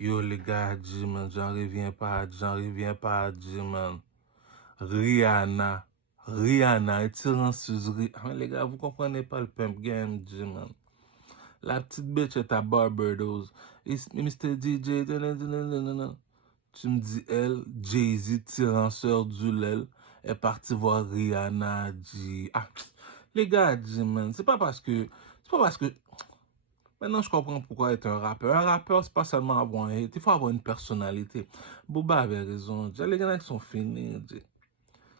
Yo, les gars, dit, man, j'en reviens pas, dit, man. Rihanna, étiranceuse, Rihanna. Les gars, vous comprenez pas le pimp game, dit, man. La petite bitch est à Barbados. Mr. DJ, nanana. Tu me dis, elle, Jay-Z, tyranceur du lel, est parti voir Rihanna, dit. Ah, les gars, dit, man, c'est pas parce que. Maintenant, je comprends pourquoi être un rappeur. Un rappeur, c'est pas seulement avoir un hit, il faut avoir une personnalité. Booba avait raison. Les gars qui sont finis.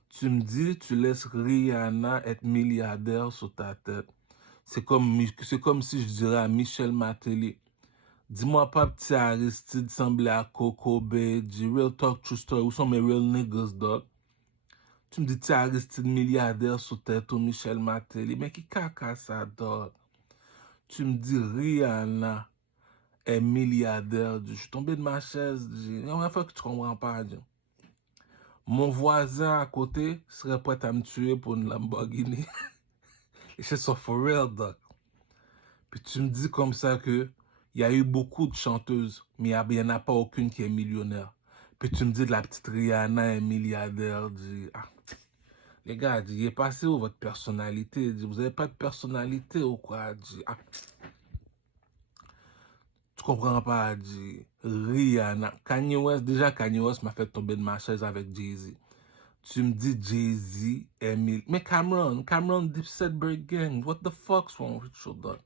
Tu me dis, tu laisses Rihanna être milliardaire sur ta tête. C'est comme si je dirais à Michel Matéli, dis-moi pas petit Aristide semblait à Coco Bay, du Real Talk True Story, où sont mes real niggas, dog? Tu me dis, tu Aristide milliardaire sur tête ou Michel Matéli, mais qui caca ça, dog? Tu me dis, Rihanna est milliardaire. Je suis tombé de ma chaise. Il y a une fois que tu comprends pas. Mon voisin à côté serait prêt à me tuer pour une Lamborghini. Et c'est ça for real, doc. Puis tu me dis comme ça que il y a eu beaucoup de chanteuses, mais il n'y en a pas aucune qui est millionnaire. Puis tu me dis de la petite Rihanna est milliardaire. Les gars, il est passé où votre personnalité? Vous n'avez pas de personnalité ou quoi? Tu comprends pas, Rihanna. Kanye West m'a fait tomber de ma chaise avec Jay-Z. Tu me dis Jay-Z, Emile. Mais Cameron, Dipset, Bird Gang. What the fuck's wrong with you, dog?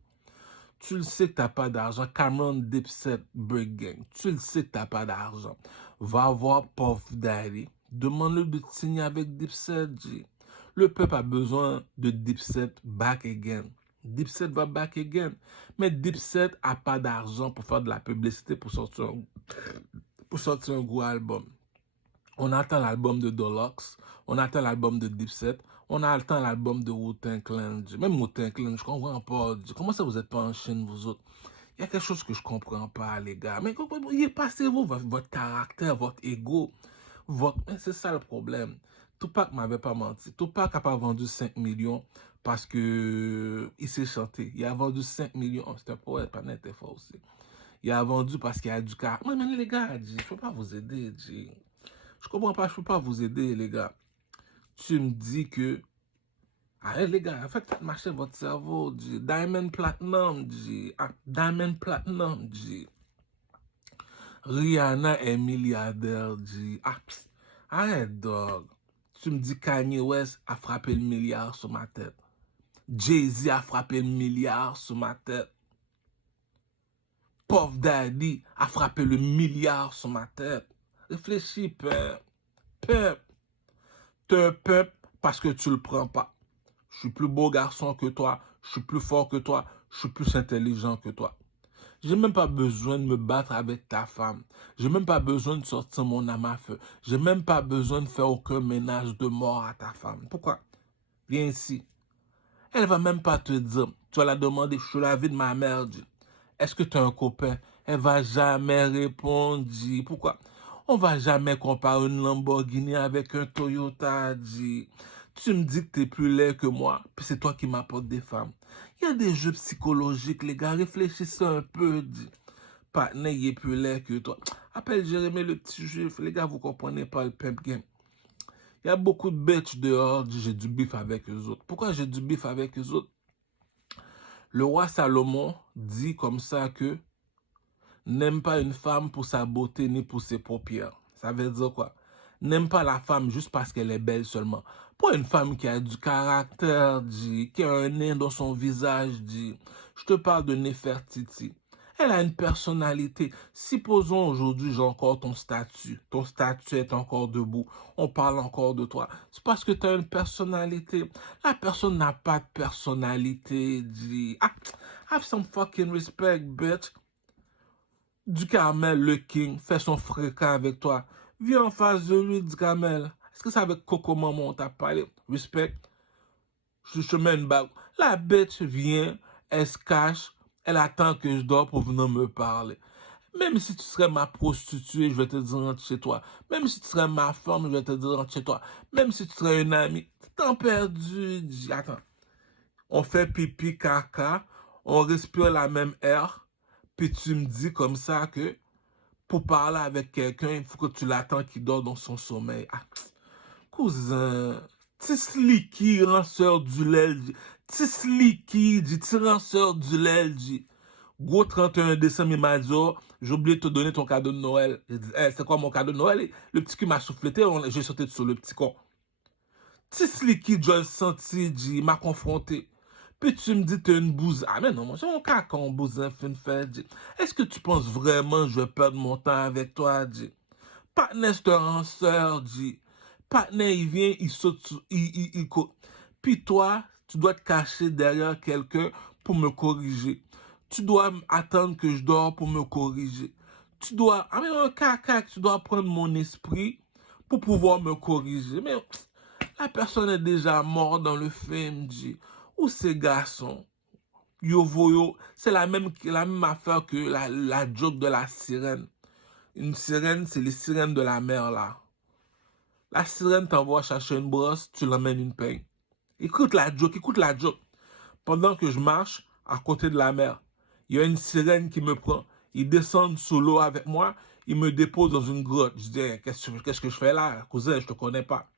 Tu le sais que t'as pas d'argent. Cameron, Dipset, Bird Gang. Tu le sais que t'as pas d'argent. Va voir Puff Daddy. Demande-le de te signer avec Dipset, G. Le peuple a besoin de Dipset back again. Dipset va back again. Mais Dipset a pas d'argent pour faire de la publicité pour sortir un gros album. On attend l'album de Deluxe, on attend l'album de Dipset, on attend l'album de Wu-Tang Clan. Même Wu-Tang Clan, je comprends pas. Comment ça vous êtes pas en Chine, vous autres? Il y a quelque chose que je comprends pas, les gars. Mais passez-vous votre caractère, votre ego. C'est ça le problème. Tupac m'avait pas menti. Tupac a pas vendu 5 millions parce que il s'est chanté. Il a vendu 5 millions. Oh, c'est un poète, pas net fort aussi. Il a vendu parce qu'il a du caractère. Mais les gars, je peux pas vous aider, Je comprends pas, je peux pas vous aider, les gars. Tu me dis que... Ah, les gars, faites marcher votre cerveau, Diamond Platinum, Diamond Platinum, Rihanna est milliardaire, arrête, dog. Tu me dis Kanye West a frappé le milliard sur ma tête. Jay-Z a frappé le milliard sur ma tête. Puff Daddy a frappé le milliard sur ma tête. Réfléchis, peuple. T'es un peuple parce que tu le prends pas. Je suis plus beau garçon que toi, je suis plus fort que toi, je suis plus intelligent que toi. J'ai même pas besoin de me battre avec ta femme. J'ai même pas besoin de sortir mon âme à feu. J'ai même pas besoin de faire aucun ménage de mort à ta femme. Pourquoi? Viens ici. Elle va même pas te dire. Tu vas la demander, je suis la vie de ma mère, est-ce que tu as un copain? Elle va jamais répondre, Pourquoi? On va jamais comparer une Lamborghini avec un Toyota, Tu me dis que t'es plus laid que moi, puis c'est toi qui m'apportes des femmes. Il y a des jeux psychologiques, les gars, réfléchissez un peu, Partner, il est plus laid que toi. Appelle Jérémy le petit juif, les gars, vous comprenez pas le pimp game. Il y a beaucoup de bitches dehors, j'ai du bif avec eux autres. Pourquoi j'ai du bif avec eux autres? Le roi Salomon dit comme ça que n'aime pas une femme pour sa beauté ni pour ses paupières. Ça veut dire quoi? N'aime pas la femme juste parce qu'elle est belle seulement. Pas une femme qui a du caractère, qui a un nez dans son visage, Je te parle de Nefertiti. Elle a une personnalité. Supposons aujourd'hui, j'ai encore ton statut. Ton statut est encore debout. On parle encore de toi. C'est parce que tu as une personnalité. La personne n'a pas de personnalité, have some fucking respect, bitch. Ducamel, le king, fait son fréquent avec toi. Viens en face de lui, Ducamel. Est-ce que c'est avec Coco Maman on t'a parlé? Respect. Je mets une bague. La bitch vient, elle se cache, elle attend que je dors pour venir me parler. Même si tu serais ma prostituée, je vais te dire rentre chez toi. Même si tu serais ma femme, je vais te dire rentre chez toi. Même si tu serais une amie, tu t'en perdu. Attends. On fait pipi, caca, on respire la même air, puis tu me dis comme ça que pour parler avec quelqu'un, il faut que tu l'attends qu'il dort dans son sommeil. Ah, cousin, ti sliki ranceur du lel, ti sliki dit ti ranceur du lel dit. Gros 31 décembre, il m'a dit, oh, j'ai oublié de te donner ton cadeau de Noël. J'ai dit, eh, c'est quoi mon cadeau de Noël? Le petit qui m'a souffleté, j'ai sauté sur le petit con. Ti sliki, je le senti, dit, il m'a confronté. Puis tu me dis, t'es une bouse. Ah, mais non, moi, j'ai mon caca en bouse, fin fait, dit. Est-ce que tu penses vraiment que je vais perdre mon temps avec toi, dit? Partner, c'est un ranceur, dit. Partner, il vient, il saute, il court. Puis toi, tu dois te cacher derrière quelqu'un pour me corriger. Tu dois attendre que je dors pour me corriger. Tu dois, ah mais un caca, tu dois prendre mon esprit pour pouvoir me corriger. Mais la personne est déjà morte dans le film, dit. Ou ces garçons, yo voyo, c'est la même affaire que la joke de la sirène. Une sirène, c'est les sirènes de la mer, là. La sirène t'envoie chercher une brosse, tu l'emmènes une peigne. Écoute la joke, écoute la joke. Pendant que je marche à côté de la mer, il y a une sirène qui me prend. Il descend sous l'eau avec moi, il me dépose dans une grotte. Je dis, hey, qu'est-ce que je fais là, cousin, je te connais pas.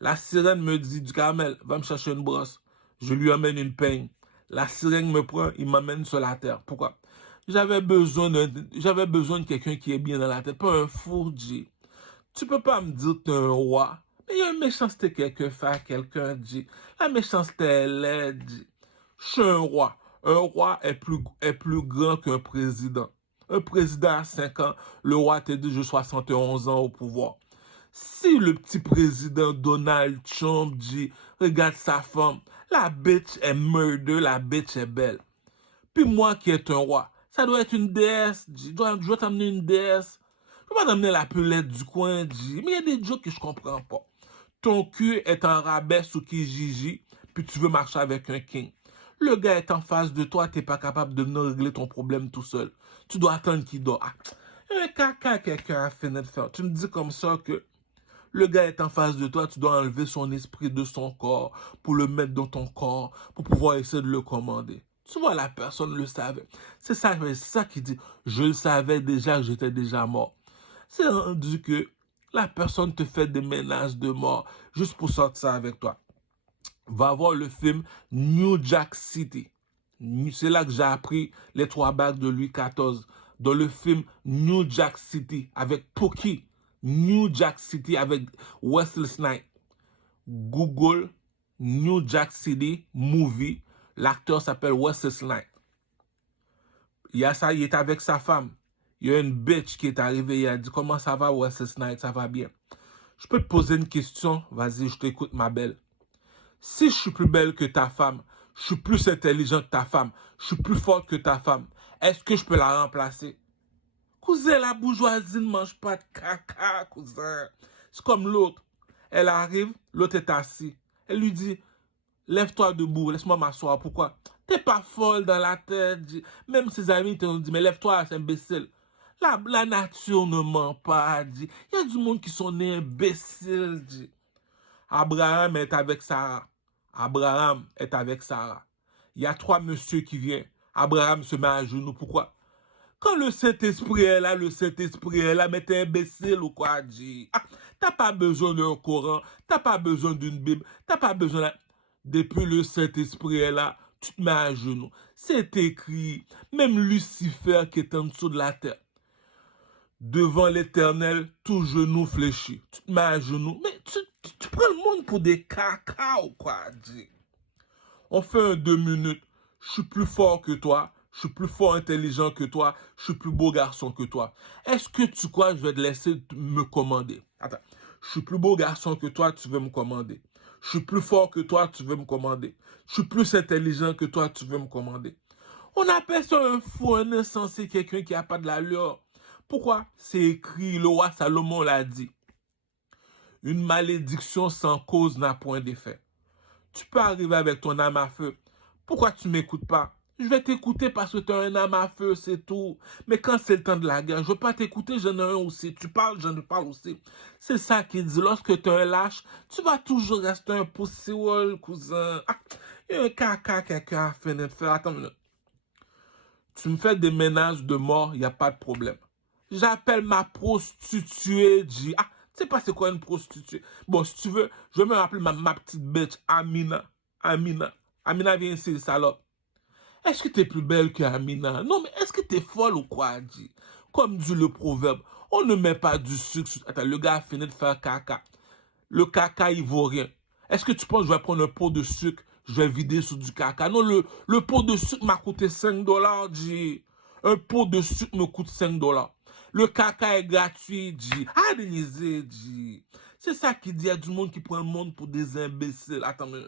La sirène me dit, du caramel, va me chercher une brosse. Je lui amène une peigne. La sirène me prend, il m'amène sur la terre. Pourquoi? J'avais besoin de quelqu'un qui est bien dans la tête, pas un fou, G. Tu peux pas me dire que t'es un roi. Mais il y a une méchanceté quelque part, quelqu'un dit. La méchanceté, elle est dit. Je suis un roi. Un roi est plus grand qu'un président. Un président à 5 ans, le roi te dit, j'ai 71 ans au pouvoir. Si le petit président Donald Trump dit, regarde sa femme, la bitch est murder, la bitch est belle. Puis moi qui est un roi, ça doit être une déesse, je dois t'amener une déesse. Je peux pas t'amener la pelette du coin, dit. Mais il y a des jokes que je comprends pas. Ton cul est en rabais sous Kijiji, puis tu veux marcher avec un king. Le gars est en face de toi, t'es pas capable de venir régler ton problème tout seul. Tu dois attendre qu'il dort. Ah, un caca, quelqu'un a fini de faire. Tu me dis comme ça que le gars est en face de toi, tu dois enlever son esprit de son corps pour le mettre dans ton corps, pour pouvoir essayer de le commander. Tu vois, la personne le savait. C'est ça qui dit, je le savais déjà que j'étais déjà mort. C'est rendu que la personne te fait des menaces de mort juste pour sortir avec toi. Va voir le film New Jack City. C'est là que j'ai appris les 3 bagues de Louis XIV. Dans le film New Jack City avec Pookie. New Jack City avec Wesley Snipes. Google New Jack City movie. L'acteur s'appelle Wesley Snipes. Il y a ça, il est avec sa femme. Il y a une bitch qui est arrivée, il a dit, comment ça va Wesley Snipes, ça va bien. Je peux te poser une question? Vas-y, je t'écoute ma belle. Si je suis plus belle que ta femme, je suis plus intelligent que ta femme, je suis plus forte que ta femme, est-ce que je peux la remplacer? Cousin, la bourgeoisie ne mange pas de caca, cousin. C'est comme l'autre. Elle arrive, l'autre est assis. Elle lui dit, lève-toi debout, laisse-moi m'asseoir. Pourquoi? T'es pas folle dans la tête. Même ses amis te disent, mais lève-toi, c'est imbécile. La nature ne ment pas. Il y a du monde qui sont nés imbéciles. Abraham est avec Sarah. Abraham est avec Sarah. Il y a 3 messieurs qui viennent. Abraham se met à genoux. Pourquoi? Quand le Saint-Esprit est là, le Saint-Esprit est là, mais t'es imbécile ou quoi, dit? Ah, t'as pas besoin d'un Coran, t'as pas besoin d'une Bible, t'as pas besoin... Depuis le Saint-Esprit est là, tu te mets à genoux. C'est écrit, même Lucifer qui est en dessous de la terre. Devant l'Éternel, tout genou fléchi. Tu te mets à genoux. Mais tu prends le monde pour des caca ou quoi, dit? On fait un 2 minutes. Je suis plus fort que toi. Je suis plus fort intelligent que toi. Je suis plus beau garçon que toi. Est-ce que tu crois que je vais te laisser me commander? Attends. Je suis plus beau garçon que toi, tu veux me commander. Je suis plus fort que toi, tu veux me commander. Je suis plus intelligent que toi, tu veux me commander. On appelle ça un fou, un insensé, quelqu'un qui n'a pas de l'allure. Pourquoi? C'est écrit, le roi Salomon l'a dit. Une malédiction sans cause n'a point d'effet. Tu peux arriver avec ton âme à feu. Pourquoi tu ne m'écoutes pas? Je vais t'écouter parce que tu as un âme à feu, c'est tout. Mais quand c'est le temps de la guerre, je ne veux pas t'écouter, j'en ai un aussi. Tu parles, j'en parle aussi. C'est ça qu'il dit. Lorsque tu es un lâche, tu vas toujours rester un pussywall, cousin. Ah, il y a un caca, quelqu'un a fait de faire. Attends une minute. Tu me fais des menaces de mort, il n'y a pas de problème. J'appelle ma prostituée, dit. Ah, tu sais pas c'est quoi une prostituée? Bon, si tu veux, je vais me rappeler ma petite bitch, Amina. Amina. Amina, viens ici, salope. Est-ce que t'es plus belle que Amina? Non, mais est-ce que t'es folle ou quoi, dit? Comme dit le proverbe, on ne met pas du sucre sur... Attends, le gars a fini de faire caca. Le caca, il vaut rien. Est-ce que tu penses que je vais prendre un pot de sucre, je vais vider sur du caca? Non, le pot de sucre m'a coûté 5 dollars, dit. Un pot de sucre me coûte 5 dollars. Le caca est gratuit, dit. Ah, Denise, dit. C'est ça qui dit, il y a du monde qui prend le monde pour des imbéciles. Attends, mais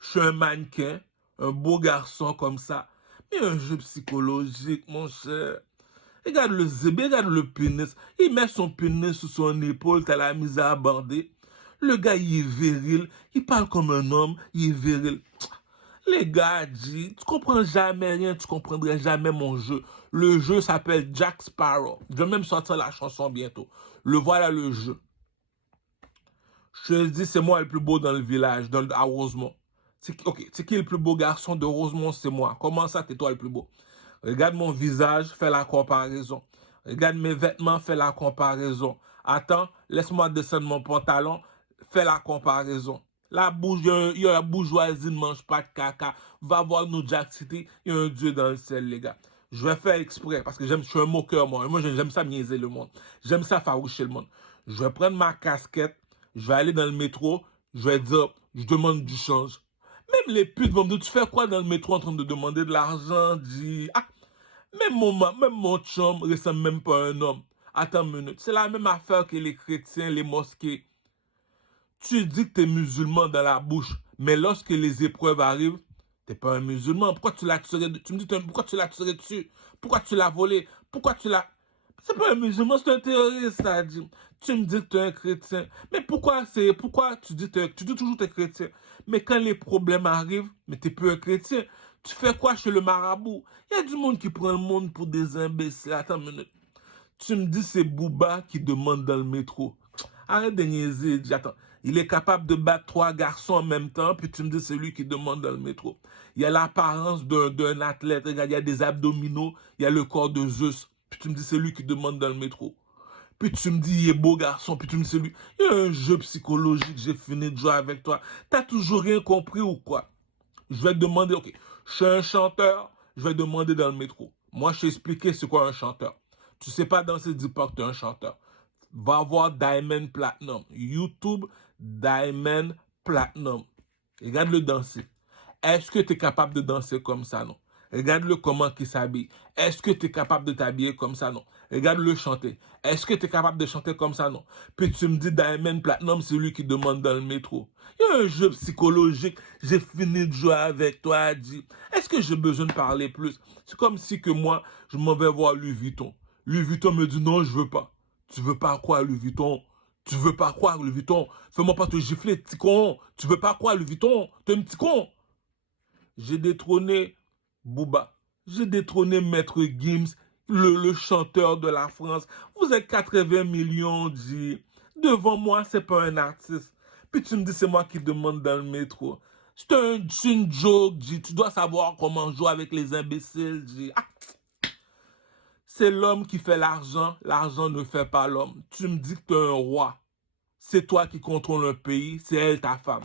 je suis un mannequin, un beau garçon comme ça. Mais un jeu psychologique, mon cher. Regarde le zébé, regarde le pénis. Il met son pénis sous son épaule, t'as la mise à aborder. Le gars, il est viril. Il parle comme un homme, il est viril. Les gars, dit, tu comprends jamais rien, tu comprendrais jamais mon jeu. Le jeu s'appelle Jack Sparrow. Je vais même sortir la chanson bientôt. Le voilà le jeu. Je te dis, c'est moi le plus beau dans le village, à Rosemont. Ok, c'est qui le plus beau garçon de Rosemont? C'est moi. Comment ça, t'es toi le plus beau? Regarde mon visage, fais la comparaison. Regarde mes vêtements, fais la comparaison. Attends, laisse-moi descendre mon pantalon, fais la comparaison. La bouche, il y a la bourgeoisie ne mange pas de caca. Va voir New Jack City, il y a un Dieu dans le ciel, les gars. Je vais faire exprès parce que je suis un moqueur, moi. Moi, j'aime ça niaiser le monde. J'aime ça faroucher le monde. Je vais prendre ma casquette, je vais aller dans le métro, je vais dire, je demande du change. Même les putes vont me dire, tu fais quoi dans le métro en train de demander de l'argent, dit. Ah, même mon chum ressemble même pas à un homme. Attends une minute, c'est la même affaire que les chrétiens, les mosquées. Tu dis que tu es musulman dans la bouche, mais lorsque les épreuves arrivent, t'es pas un musulman. Pourquoi tu l'as tiré dessus? Tu me dis, pourquoi tu l'as tiré dessus? Pourquoi tu l'as volé? Pourquoi tu l'as... C'est pas un musulman, c'est un terroriste, ça dit. Tu me dis que tu es un chrétien. Mais pourquoi tu dis toujours que tu es chrétien? Mais quand les problèmes arrivent, mais tu n'es plus un chrétien. Tu fais quoi chez le marabout? Il y a du monde qui prend le monde pour des imbéciles. Attends une minute. Tu me dis c'est Booba qui demande dans le métro. Arrête de niaiser. Attends. Il est capable de battre 3 garçons en même temps, puis tu me dis c'est lui qui demande dans le métro. Il y a l'apparence d'un athlète. Regarde, il y a des abdominaux, il y a le corps de Zeus. Puis tu me dis c'est lui qui demande dans le métro. Puis tu me dis il est beau garçon, puis tu me dis c'est lui. Il y a un jeu psychologique, j'ai fini de jouer avec toi. T'as toujours rien compris ou quoi? Je vais te demander, ok, je suis un chanteur, je vais demander dans le métro. Moi, je t'ai expliqué c'est quoi un chanteur. Tu sais pas danser, dis pas que tu es un chanteur. Va voir Diamond Platinum. YouTube, Diamond Platinum. Regarde-le danser. Est-ce que tu es capable de danser comme ça, non? Regarde-le comment il s'habille. Est-ce que tu es capable de t'habiller comme ça, non? Regarde-le chanter. Est-ce que tu es capable de chanter comme ça, non? Puis tu me dis Diamond Platinum, c'est lui qui demande dans le métro. Il y a un jeu psychologique. J'ai fini de jouer avec toi, dit. Est-ce que j'ai besoin de parler plus? C'est comme si que moi, je m'en vais voir Louis Vuitton. Louis Vuitton me dit non, je veux pas. Tu veux pas quoi, Louis Vuitton? Tu veux pas quoi, Louis Vuitton? Fais-moi pas te gifler, petit con. Tu veux pas quoi, Louis Vuitton? T'es un petit con. J'ai détrôné Booba. J'ai détrôné Maître Gims, le chanteur de la France. Vous êtes 80 millions, dit. Devant moi, c'est pas un artiste. Puis tu me dis, c'est moi qui demande dans le métro. C'est une joke, dit. Tu dois savoir comment jouer avec les imbéciles, dit. Ah. C'est l'homme qui fait l'argent. L'argent ne fait pas l'homme. Tu me dis que tu es un roi. C'est toi qui contrôle un pays. C'est elle ta femme.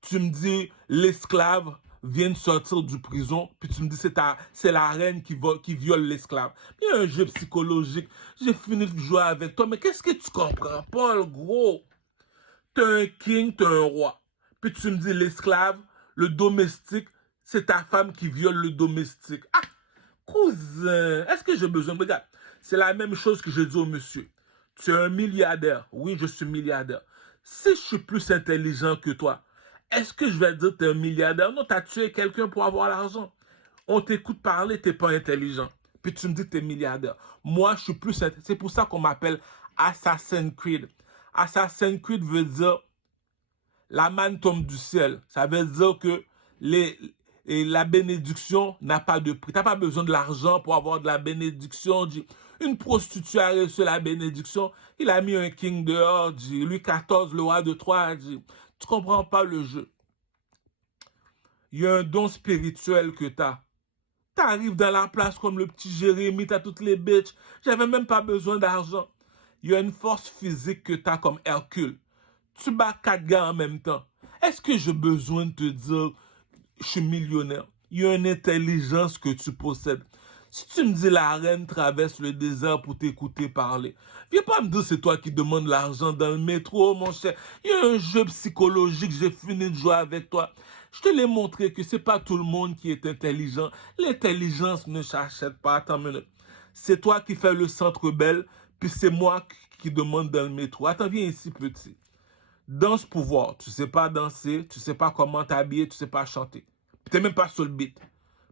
Tu me dis l'esclave vient de sortir du prison, puis tu me dis c'est la reine qui viole l'esclave. Il y a un jeu psychologique. J'ai fini de jouer avec toi, mais qu'est-ce que tu comprends pas, le gros? T'es un king, t'es un roi. Puis tu me dis l'esclave, le domestique, c'est ta femme qui viole le domestique. Ah! Cousin, est-ce que j'ai besoin de... Regarde, c'est la même chose que je dis au monsieur. Tu es un milliardaire. Oui, je suis milliardaire. Si je suis plus intelligent que toi, est-ce que je vais dire que tu es un milliardaire? Non, tu as tué quelqu'un pour avoir l'argent. On t'écoute parler, tu n'es pas intelligent. Puis tu me dis que tu es milliardaire. Moi, je suis plus intelligent. C'est pour ça qu'on m'appelle Assassin's Creed. Assassin's Creed veut dire la manne tombe du ciel. Ça veut dire que la bénédiction n'a pas de prix. Tu n'as pas besoin de l'argent pour avoir de la bénédiction. Une prostituée a reçu la bénédiction. Il a mis un king dehors. Louis XIV, le roi de Troie. Tu comprends pas le jeu. Il y a un don spirituel que tu as. T'arrives dans la place comme le petit Jérémy, t'as toutes les bitches. J'avais même pas besoin d'argent. Il y a une force physique que t'as comme Hercule. Tu bats 4 gars en même temps. Est-ce que j'ai besoin de te dire je suis millionnaire? Il y a une intelligence que tu possèdes. Si tu me dis la reine traverse le désert pour t'écouter parler, viens pas me dire c'est toi qui demandes l'argent dans le métro, mon cher. Il y a un jeu psychologique, j'ai fini de jouer avec toi. Je te l'ai montré que c'est pas tout le monde qui est intelligent. L'intelligence ne s'achète pas. Attends une minute. C'est toi qui fais le centre belle, puis c'est moi qui demande dans le métro. Attends, viens ici, petit. Danse pouvoir. Tu sais pas danser, tu sais pas comment t'habiller, tu sais pas chanter. Puis t'es même pas sur le beat.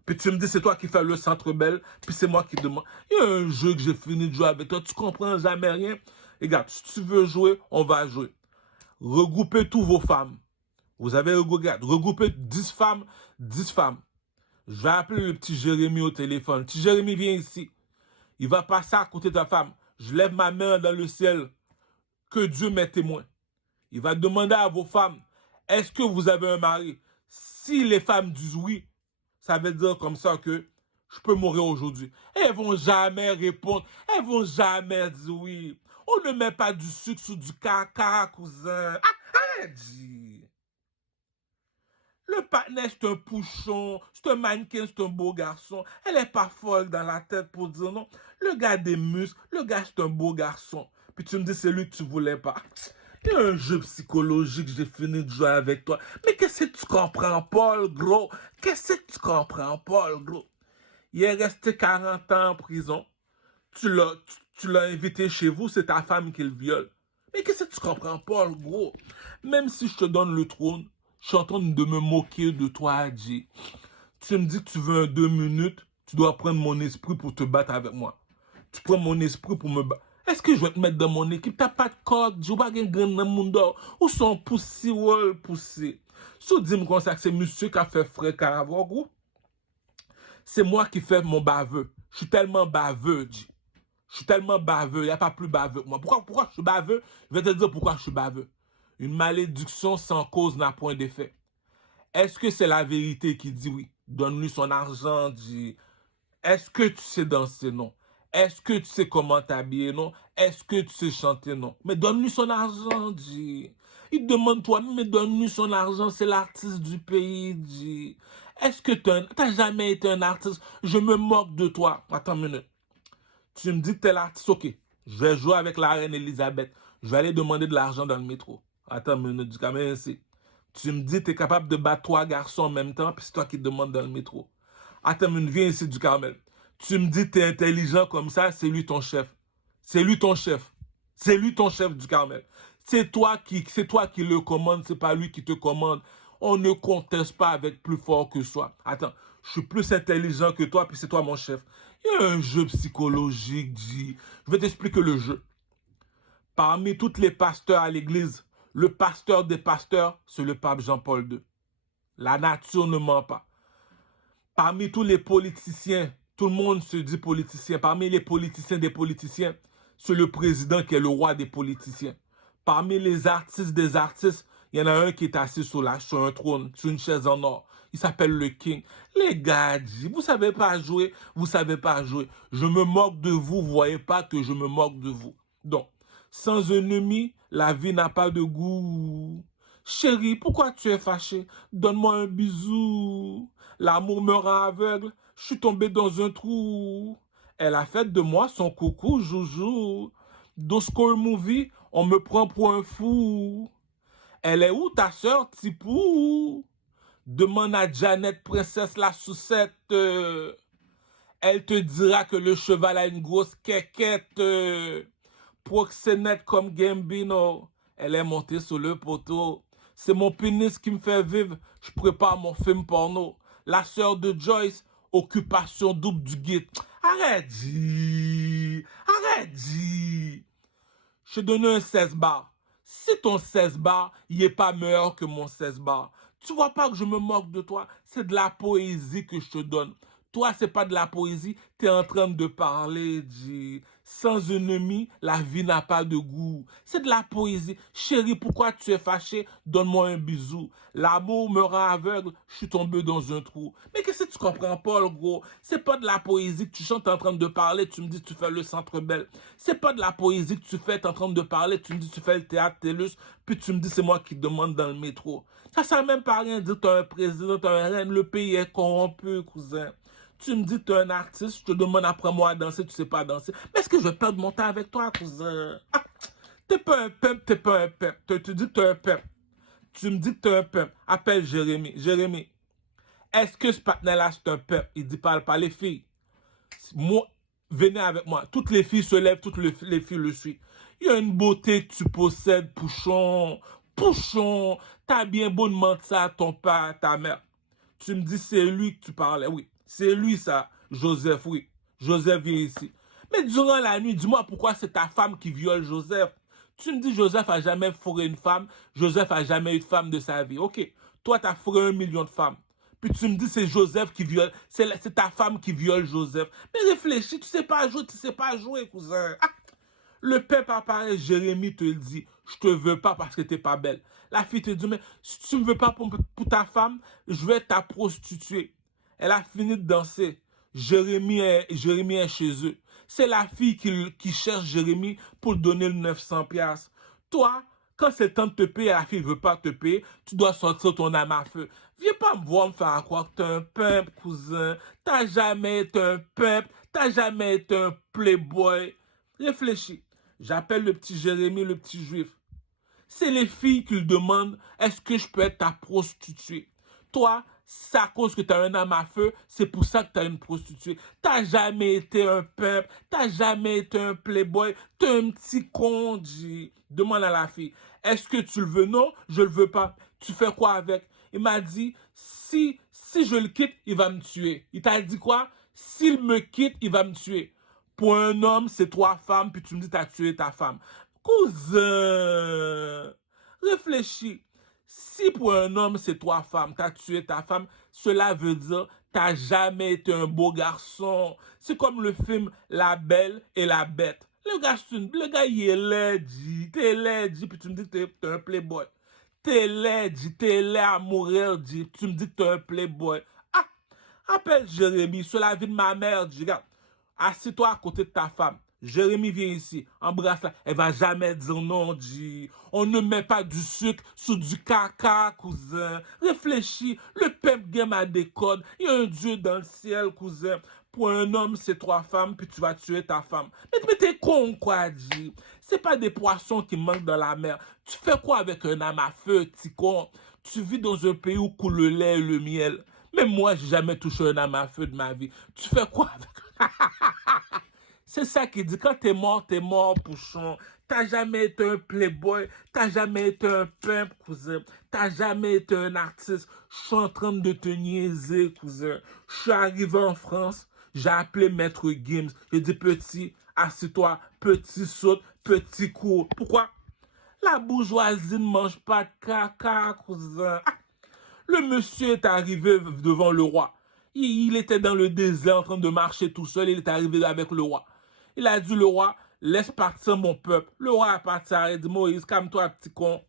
Puis tu me dis c'est toi qui fais le centre belle, puis c'est moi qui demande. Il y a un jeu que j'ai fini de jouer avec toi, tu comprends jamais rien. Regarde, si tu veux jouer, on va jouer. Regroupez tous vos femmes. Vous avez regroupé 10 femmes, 10 femmes. Je vais appeler le petit Jérémy au téléphone. Petit Jérémy, viens ici. Il va passer à côté de ta femme. Je lève ma main dans le ciel. Que Dieu m'est témoin. Il va demander à vos femmes, est-ce que vous avez un mari? Si les femmes disent oui, ça veut dire comme ça que je peux mourir aujourd'hui. Elles vont jamais répondre. Elles vont jamais dire oui. On ne met pas du sucre sur du caca, cousin. Arrête. Le partenaire, c'est un pouchon, c'est un mannequin, c'est un beau garçon. Elle est pas folle dans la tête pour dire non. Le gars a des muscles, le gars, c'est un beau garçon. Puis tu me dis, c'est lui que tu voulais pas. Il y a un jeu psychologique, j'ai fini de jouer avec toi. Mais qu'est-ce que tu comprends, Paul, gros? Qu'est-ce que tu comprends, Paul, gros? Il est resté 40 ans en prison. Tu l'as invité chez vous, c'est ta femme qui le viole. Mais qu'est-ce que tu comprends, Paul, gros? Même si je te donne le trône, je suis en train de me moquer de toi, Adji. Tu me dis que tu veux un 2 minutes, tu dois prendre mon esprit pour te battre avec moi. Tu prends mon esprit pour me battre. Est-ce que je vais te mettre dans mon équipe? T'as pas de code, je vais pas gagner dans le monde. Où sont poussi ou poussi? Si dis-moi comme ça que c'est monsieur qui a fait frais Caravon, gros. C'est moi qui fais mon baveux. Je suis tellement baveux, Adji. Je suis tellement baveux, il n'y a pas plus baveux que moi. Pourquoi je suis baveux? Je vais te dire pourquoi je suis baveux. Une malédiction sans cause n'a point d'effet. Est-ce que c'est la vérité qui dit oui? Donne-lui son argent, dit. Est-ce que tu sais danser? Non. Est-ce que tu sais comment t'habiller? Non. Est-ce que tu sais chanter? Non. Mais donne-lui son argent, dit. Il demande toi, mais donne-lui son argent, c'est l'artiste du pays, dit. Est-ce que t'as jamais été un artiste? Je me moque de toi. Attends une minute. Tu me dis que t'es l'artiste, ok. Je vais jouer avec la reine Elisabeth. Je vais aller demander de l'argent dans le métro. Attends une minute, du caméra ici. Tu me dis que tu es capable de battre 3 garçons en même temps, puis c'est toi qui te demandes dans le métro. Attends, viens ici du Carmel. Tu me dis que tu es intelligent comme ça, c'est lui ton chef. C'est lui ton chef. C'est lui ton chef du Carmel. C'est toi qui le commande, c'est pas lui qui te commande. On ne conteste pas avec plus fort que soi. Attends, je suis plus intelligent que toi, puis c'est toi mon chef. Il y a un jeu psychologique, dit. Je vais t'expliquer le jeu. Parmi tous les pasteurs à l'église, le pasteur des pasteurs, c'est le pape Jean-Paul II. La nature ne ment pas. Parmi tous les politiciens, tout le monde se dit politicien. Parmi les politiciens des politiciens, c'est le président qui est le roi des politiciens. Parmi les artistes des artistes, il y en a un qui est assis sur un trône, sur une chaise en or. Il s'appelle le King. Les gars, vous savez pas jouer, vous savez pas jouer. Je me moque de vous, vous voyez pas que je me moque de vous. Donc, sans ennemi, la vie n'a pas de goût. Chérie, pourquoi tu es fâché? Donne-moi un bisou. L'amour me rend aveugle. Je suis tombé dans un trou. Elle a fait de moi son coucou, joujou. Dans Score Movie, on me prend pour un fou. Elle est où ta sœur, Tipou? Demande à Janet, princesse la Sucette. Elle te dira que le cheval a une grosse quéquette. Proxénète comme Gambino. Elle est montée sur le poteau. C'est mon pénis qui me fait vivre. Je prépare mon film porno. La sœur de Joyce, occupation double du guide. Arrête, G. Arrête, G. Je te donne un 16 bars. Si ton 16 bars, il n'est pas meilleur que mon 16 bars. Tu vois pas que je me moque de toi? C'est de la poésie que je te donne. Toi, c'est pas de la poésie, tu es en train de parler sans ennemi, la vie n'a pas de goût. C'est de la poésie. Chérie, pourquoi tu es fâché? Donne-moi un bisou. L'amour me rend aveugle, je suis tombé dans un trou. Mais qu'est-ce que tu comprends pas, le gros? C'est pas de la poésie que tu chantes en train de parler, tu me dis tu fais le centre belle. C'est pas de la poésie que tu fais en train de parler, tu me dis tu fais le théâtre TELUS, puis tu me dis c'est moi qui demande dans le métro. Ça sert même pas à rien de dire tu es un président, tu es un reine, le pays est corrompu, cousin. Tu me dis que tu es un artiste, je te demande après moi à danser, tu sais pas danser. Mais est-ce que je vais perdre mon temps avec toi, cousin? Ah, t'es pas un pimp, t'es pas un pimp. Tu dis que tu es un pimp. Tu me dis que tu es un pimp. Appelle Jérémy. Jérémy, est-ce que ce partenaire-là, c'est un pimp? Il dit, parle pas les filles. Moi, venez avec moi. Toutes les filles se lèvent, les filles le suivent. Il y a une beauté que tu possèdes, Pouchon. Pouchon, t'as bien beau demander ça à ton père, à ta mère. Tu me dis, c'est lui que tu parlais. Oui, c'est lui ça, Joseph, oui. Joseph vient ici. Mais durant la nuit, dis-moi pourquoi c'est ta femme qui viole Joseph. Tu me dis, Joseph a jamais fourré une femme. Joseph a jamais eu de femme de sa vie. Ok, toi, t'as fourré 1 million de femmes. Puis tu me dis, c'est Joseph qui viole. C'est ta femme qui viole Joseph. Mais réfléchis, tu sais pas jouer, tu sais pas jouer, cousin. Ah! Le peuple apparaît, Jérémie te le dit, je te veux pas parce que t'es pas belle. La fille te dit, mais si tu me veux pas pour ta femme, je vais ta prostituer. Elle a fini de danser. Jérémie est chez eux. C'est la fille qui cherche Jérémie pour donner le 900 piastres. Toi, quand c'est temps de te payer, la fille ne veut pas te payer, tu dois sortir ton âme à feu. Viens pas me voir me faire croire que t'es un pimp, cousin. T'as jamais été un pimp, t'as jamais été un playboy. Réfléchis. J'appelle le petit Jérémie, le petit juif. C'est les filles qui le demandent, est-ce que je peux être ta prostituée? Toi, c'est à cause que tu as un âme à feu, c'est pour ça que tu as une prostituée. T'as jamais été un pimp, t'as jamais été un playboy, t'es un petit con, demande à la fille. Est-ce que tu le veux? Non, je le veux pas. Tu fais quoi avec? Il m'a dit, si je le quitte, il va me tuer. Il t'a dit quoi? S'il me quitte, il va me tuer. Pour un homme, c'est 3 femmes, puis tu me dis t'as tué ta femme. Cousin, réfléchis. Si pour un homme, c'est 3 femmes, t'as tué ta femme, cela veut dire t'as jamais été un beau garçon. C'est comme le film La Belle et la Bête. Le gars, il est laid, t'es laid, puis tu me dis que t'es un playboy. T'es laid, t'es laid à mourir, tu me dis que t'es un playboy. Ah, appelle Jérémy, sur la vie de ma mère, regarde. Assieds-toi à côté de ta femme. Jérémy vient ici, embrasse-la. Elle va jamais dire non, On ne met pas du sucre sur du caca, cousin. Réfléchis, le peuple game a des codes. Il y a un Dieu dans le ciel, cousin. Pour un homme, c'est 3 femmes, puis tu vas tuer ta femme. Mais t'es con, quoi, C'est pas des poissons qui manquent dans la mer. Tu fais quoi avec un âme à feu, petit con? Tu vis dans un pays où coule le lait et le miel. Même moi, j'ai jamais touché un âme à feu de ma vie. Tu fais quoi avec... C'est ça qu'il dit, quand t'es mort, Pouchon. T'as jamais été un playboy, t'as jamais été un pimp, cousin. T'as jamais été un artiste. Je suis en train de te niaiser, cousin. Je suis arrivé en France, j'ai appelé Maître Gims. J'ai dit, petit, assis-toi, petit saute, petit cours. Pourquoi? La bourgeoisie ne mange pas de caca, cousin. Ah! Le monsieur est arrivé devant le roi. Il était dans le désert en train de marcher tout seul. Il est arrivé avec le roi. Il a dit, le roi, laisse partir mon peuple. Le roi a parti, il a dit, Moïse, calme-toi, petit con.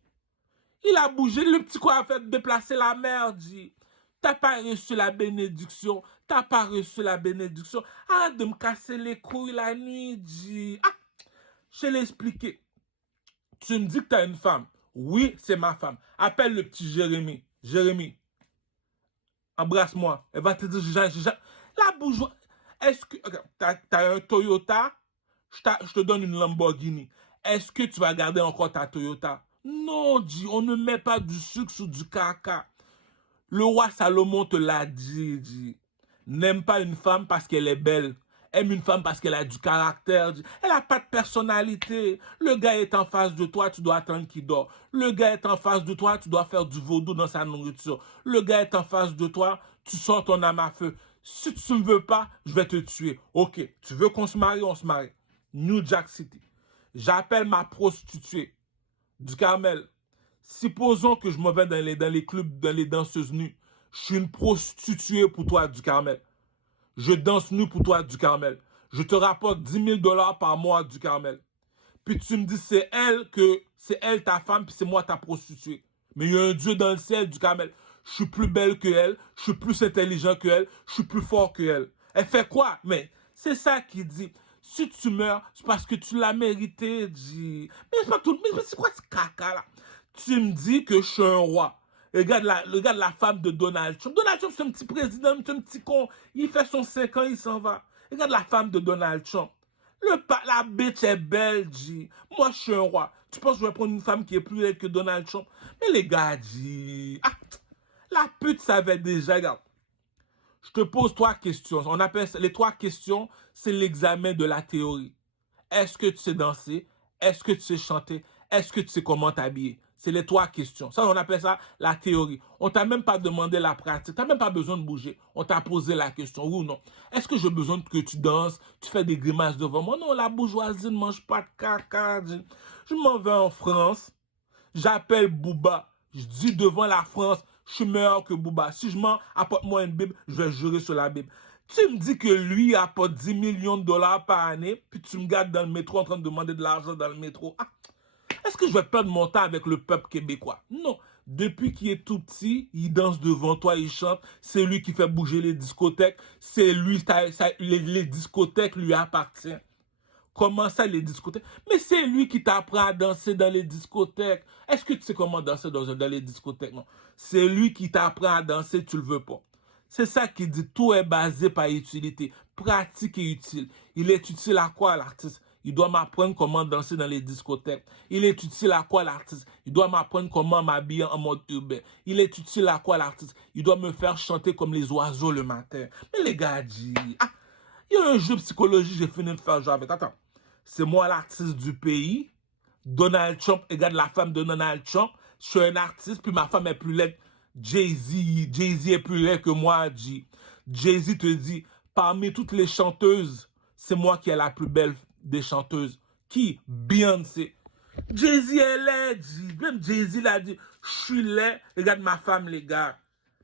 Il a bougé, le petit con a fait déplacer la mer, dit. T'as pas reçu la bénédiction. T'as pas reçu la bénédiction. Arrête de me casser les couilles la nuit, dit. Ah, je l'ai expliqué. Tu me dis que t'as une femme. Oui, c'est ma femme. Appelle le petit Jérémy. Jérémy, embrasse-moi. Elle va te dire, la bourgeoisie. Est-ce que, t'as un Toyota? Je te donne une Lamborghini. Est-ce que tu vas garder encore ta Toyota? Non, on ne met pas du sucre sur du caca. Le roi Salomon te l'a dit. N'aime pas une femme parce qu'elle est belle. Aime une femme parce qu'elle a du caractère. Elle n'a pas de personnalité. Le gars est en face de toi, tu dois attendre qu'il dort. Le gars est en face de toi, tu dois faire du vaudou dans sa nourriture. Le gars est en face de toi, tu sors ton âme à feu. Si tu ne veux pas, je vais te tuer. Ok, tu veux qu'on se marie, on se marie. New Jack City. J'appelle ma prostituée du Carmel. Supposons que je me vais dans les clubs, dans les danseuses nues. Je suis une prostituée pour toi du Carmel. Je danse nu pour toi, du Carmel. Je te rapporte 10 000 $ par mois, du Carmel. Puis tu me dis, c'est elle ta femme, puis c'est moi ta prostituée. Mais il y a un Dieu dans le ciel, du Carmel. Je suis plus belle que elle, je suis plus intelligent que elle, je suis plus fort que elle. Elle fait quoi? Mais c'est ça qu'il dit. Si tu meurs, c'est parce que tu l'as mérité, dit. Mais c'est pas tout. Mais c'est quoi ce caca là? Tu me dis que je suis un roi. Regarde la femme de Donald Trump. Donald Trump, c'est un petit président, c'est un petit con. Il fait son 5 ans, il s'en va. Regarde la femme de Donald Trump. La bitch est belle, G. Moi, je suis un roi. Tu penses que je vais prendre une femme qui est plus belle que Donald Trump? Mais les gars, G. Ah, la pute savait déjà. Regarde. Je te pose 3 questions. On appelle ça, les 3 questions, c'est l'examen de la théorie. Est-ce que tu sais danser? Est-ce que tu sais chanter? Est-ce que tu sais comment t'habiller? C'est les 3 questions. Ça, on appelle ça la théorie. On t'a même pas demandé la pratique. Tu n'as même pas besoin de bouger. On t'a posé la question, oui ou non. Est-ce que j'ai besoin que tu danses? Tu fais des grimaces devant moi? Non, la bourgeoisie ne mange pas de caca. Je m'en vais en France. J'appelle Booba. Je dis devant la France, je suis meilleur que Booba. Si je mens, apporte-moi une Bible, je vais jurer sur la Bible. Tu me dis que lui apporte 10 millions de dollars par année, puis tu me gardes dans le métro en train de demander de l'argent dans le métro. Ah, est-ce que je vais perdre mon temps avec le peuple québécois? Non. Depuis qu'il est tout petit, il danse devant toi, il chante. C'est lui qui fait bouger les discothèques. C'est lui, les discothèques lui appartiennent. Comment ça, les discothèques? Mais c'est lui qui t'apprend à danser dans les discothèques. Est-ce que tu sais comment danser dans les discothèques? Non. C'est lui qui t'apprend à danser, tu le veux pas. C'est ça qui dit, tout est basé par utilité. Pratique et utile. Il est utile à quoi, l'artiste? Il doit m'apprendre comment danser dans les discothèques. Il est utile à quoi, l'artiste? Il doit m'apprendre comment m'habiller en mode urbain. Il est utile à quoi, l'artiste? Il doit me faire chanter comme les oiseaux le matin. Mais les gars, il y a un jeu psychologique, j'ai fini de faire jouer avec. Attends. C'est moi l'artiste du pays. Donald Trump, regarde la femme de Donald Trump. Je suis un artiste, puis ma femme est plus laide. Jay-Z est plus laid que moi, G. Jay-Z te dit, parmi toutes les chanteuses, c'est moi qui est la plus belle des chanteuses. Qui? Beyoncé. Jay-Z est laid, G. Même Jay-Z l'a dit, je suis laid, regarde ma femme, les gars.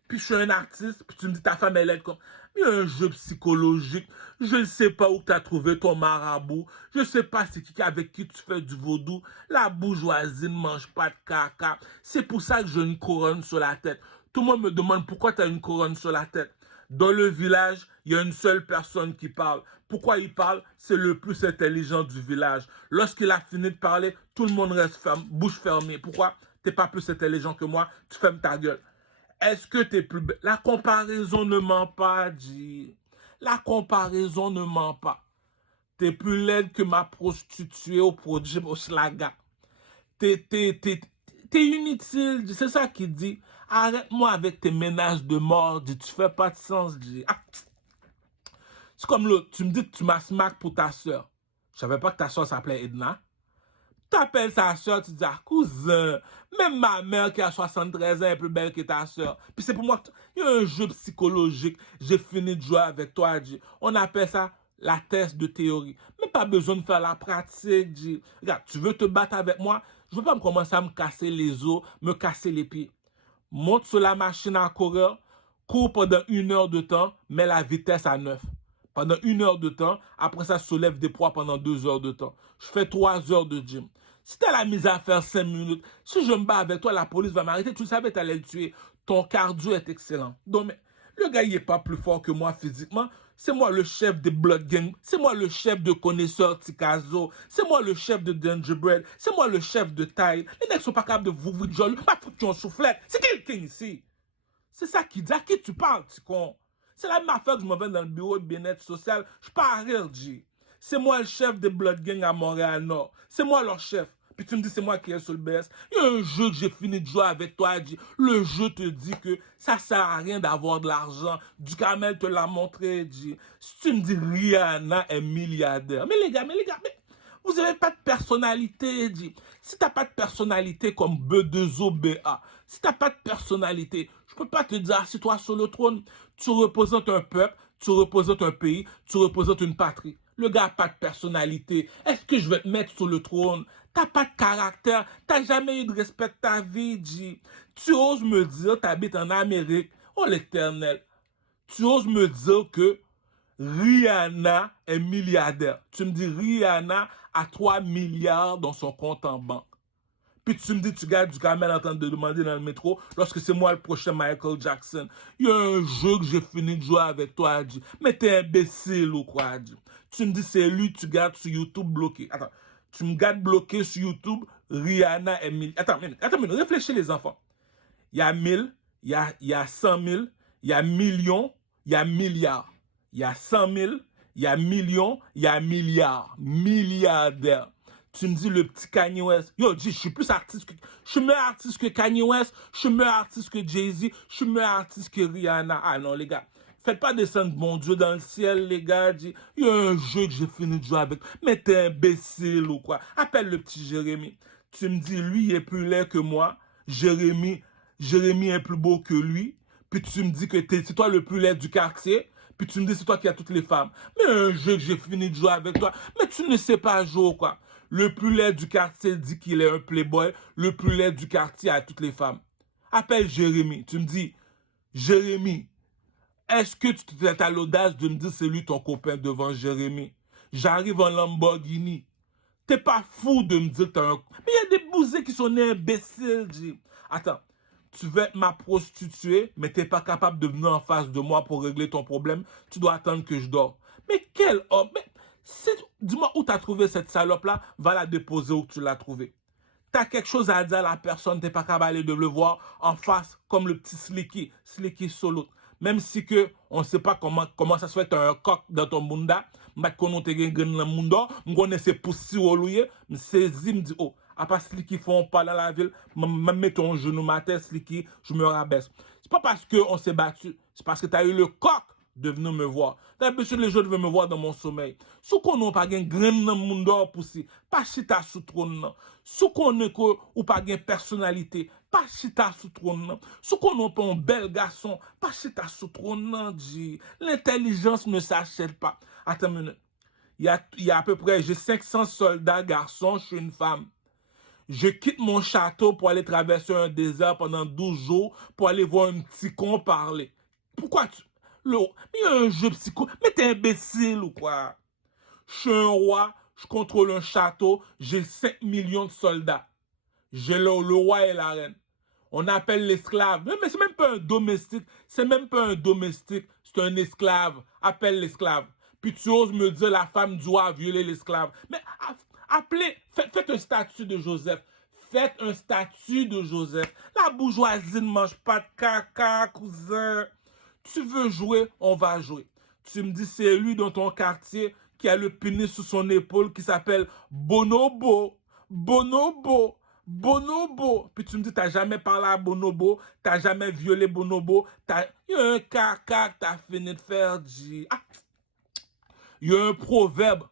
Puis je suis un artiste, puis tu me dis ta femme est laide comme... Il y a un jeu psychologique. Je ne sais pas où tu as trouvé ton marabout. Je ne sais pas c'est qui avec qui tu fais du vaudou. La bourgeoisie ne mange pas de caca. C'est pour ça que j'ai une couronne sur la tête. Tout le monde me demande pourquoi tu as une couronne sur la tête. Dans le village, il y a une seule personne qui parle. Pourquoi il parle? C'est le plus intelligent du village. Lorsqu'il a fini de parler, tout le monde reste bouche fermée. Pourquoi? Tu n'es pas plus intelligent que moi, tu fermes ta gueule. Est-ce que tu es plus belle? La comparaison ne ment pas, G. La comparaison ne ment pas. Tu es plus laide que ma prostituée au produit au Schlaga. T'es inutile, G. C'est ça qu'il dit. Arrête-moi avec tes menaces de mort, G. Tu fais pas de sens, G. Ah. C'est comme l'autre. Tu me dis que tu m'as smack pour ta soeur. Je savais pas que ta soeur s'appelait Edna. T'appelles sa soeur, tu dis, ah, cousin, même ma mère qui a 73 ans est plus belle que ta soeur. Puis c'est pour moi, il y a un jeu psychologique. J'ai fini de jouer avec toi, G. On appelle ça la thèse de théorie. Mais pas besoin de faire la pratique, G. Regarde, tu veux te battre avec moi? Je veux pas me commencer à me casser les os, me casser les pieds. Monte sur la machine à coureur, cours pendant 1 heure de temps, mets la vitesse à 9. Pendant 1 heure de temps, après ça, soulève des poids pendant 2 heures de temps. Je fais 3 heures de gym. Si tu as la mise à faire 5 minutes, si je me bats avec toi, la police va m'arrêter. Tu le savais, tu allais le tuer. Ton cardio est excellent. Donc, mais, le gars, il n'est pas plus fort que moi physiquement. C'est moi le chef des Blood Gang. C'est moi le chef de Connaisseur Tikazo. C'est moi le chef de Dangerbread. C'est moi le chef de Tide. Les mecs sont pas capables de vous jol. Pas foutu en soufflette. C'est quelqu'un ici. C'est ça qui dit. À qui tu parles, tu con? C'est la même affaire que je me vais dans le bureau de bien-être social. Je pars à rire, G. C'est moi le chef des Blood Gang à Montréal-Nord. C'est moi leur chef. Puis tu me dis c'est moi qui est sur le BS. Il y a un jeu que j'ai fini de jouer avec toi, G. Le jeu te dit que ça sert à rien d'avoir de l'argent. Du Camel te l'a montré, G. Si tu me dis Rihanna est milliardaire. Mais les gars, mais vous n'avez pas de personnalité, G. Si tu n'as pas de personnalité comme B2OBA, si tu n'as pas de personnalité, je ne peux pas te dire assis-toi sur le trône. Tu représentes un peuple, tu représentes un pays, tu représentes une patrie. Le gars n'a pas de personnalité. Est-ce que je vais te mettre sur le trône? T'as pas de caractère. T'as jamais eu de respect de ta vie, G. Tu oses me dire, t'habites en Amérique. Oh l'éternel. Tu oses me dire que Rihanna est milliardaire. Tu me dis, Rihanna a 3 milliards dans son compte en banque. Puis tu me dis, tu gardes du camel en train de demander dans le métro, lorsque c'est moi le prochain Michael Jackson. Il y a un jeu que j'ai fini de jouer avec toi, Adji. Mais t'es imbécile ou quoi, Adji? Tu me dis, c'est lui, tu gardes sur YouTube bloqué. Attends, tu me gardes bloqué sur YouTube, Rihanna est mille. Attends, réfléchis les enfants. Il y a 1000, il y a 100 000, il y a millions, il y a milliards. Il y a 100 000, il y a millions, il y a milliards. Milliardaires. Tu me dis le petit Kanye West. Yo, je suis plus artiste que... Je suis meilleur artiste que Kanye West. Je suis meilleur artiste que Jay-Z. Je suis meilleur artiste que Rihanna. Ah non, les gars. Faites pas descendre mon Dieu dans le ciel, les gars. Il y a un jeu que j'ai fini de jouer avec. Mais t'es imbécile ou quoi? Appelle le petit Jérémy. Tu me dis, lui, il est plus laid que moi. Jérémy est plus beau que lui. Puis tu me dis que c'est toi le plus laid du quartier. Puis tu me dis c'est toi qui as toutes les femmes. Mais un jeu que j'ai fini de jouer avec toi. Mais tu ne sais pas jouer quoi. Le plus laid du quartier dit qu'il est un playboy. Le plus laid du quartier a toutes les femmes. Appelle Jérémy. Tu me dis, Jérémy, est-ce que tu as l'audace de me dire c'est lui ton copain devant Jérémy? J'arrive en Lamborghini. T'es pas fou de me dire que t'as un... Mais il y a des bousés qui sont nés imbéciles, J. Attends, tu veux être ma prostituée, mais t'es pas capable de venir en face de moi pour régler ton problème. Tu dois attendre que je dors. Mais quel homme! Mais dis-moi où t'as trouvé cette salope-là, va la déposer où tu l'as trouvée. T'as quelque chose à dire à la personne, t'es pas capable de le voir en face, comme le petit Slicky Solo. Même si que on ne sait pas comment ça se fait un coq dans ton munda, mais qu'on te gagne dans le munda, m'gonne c'est poussi ou louye, me saisi me dit oh, à part Slicky font pas dans la ville, me mets ton genou ma tête Slicky, je me rabaisse. C'est pas parce que on s'est battu, c'est parce que t'as eu le coq de venir me voir. D'habitude, les gens veulent me voir dans mon sommeil. Si on n'a pas de grain dans le monde poussi, pas chita sous trône. Si on n'a pas de personnalité, pas chita sous trône. Si on n'a pas un bel garçon, pas chita sous trône. L'intelligence ne s'achète pas. Attends une minute. Il y a à peu près, j'ai 500 soldats garçons, je suis une femme. Je quitte mon château pour aller traverser un désert pendant 12 jours pour aller voir un petit con parler. Pourquoi tu... Mais il y a un jeu psycho. Mais t'es imbécile ou quoi? Je suis un roi, je contrôle un château, j'ai 5 millions de soldats. J'ai le roi et la reine. On appelle l'esclave. Mais c'est même pas un domestique. C'est même pas un domestique. C'est un esclave. Appelle l'esclave. Puis tu oses me dire la femme doit violer l'esclave. Mais appelez, faites un statut de Joseph. Faites un statut de Joseph. La bourgeoisie ne mange pas de caca, cousin. Tu veux jouer, on va jouer. Tu me dis, c'est lui dans ton quartier qui a le pénis sous son épaule qui s'appelle Bonobo. Bonobo. Bonobo. Puis tu me dis, t'as jamais parlé à Bonobo, t'as jamais violé Bonobo, il y a un caca que t'as fini de faire, il y a un proverbe,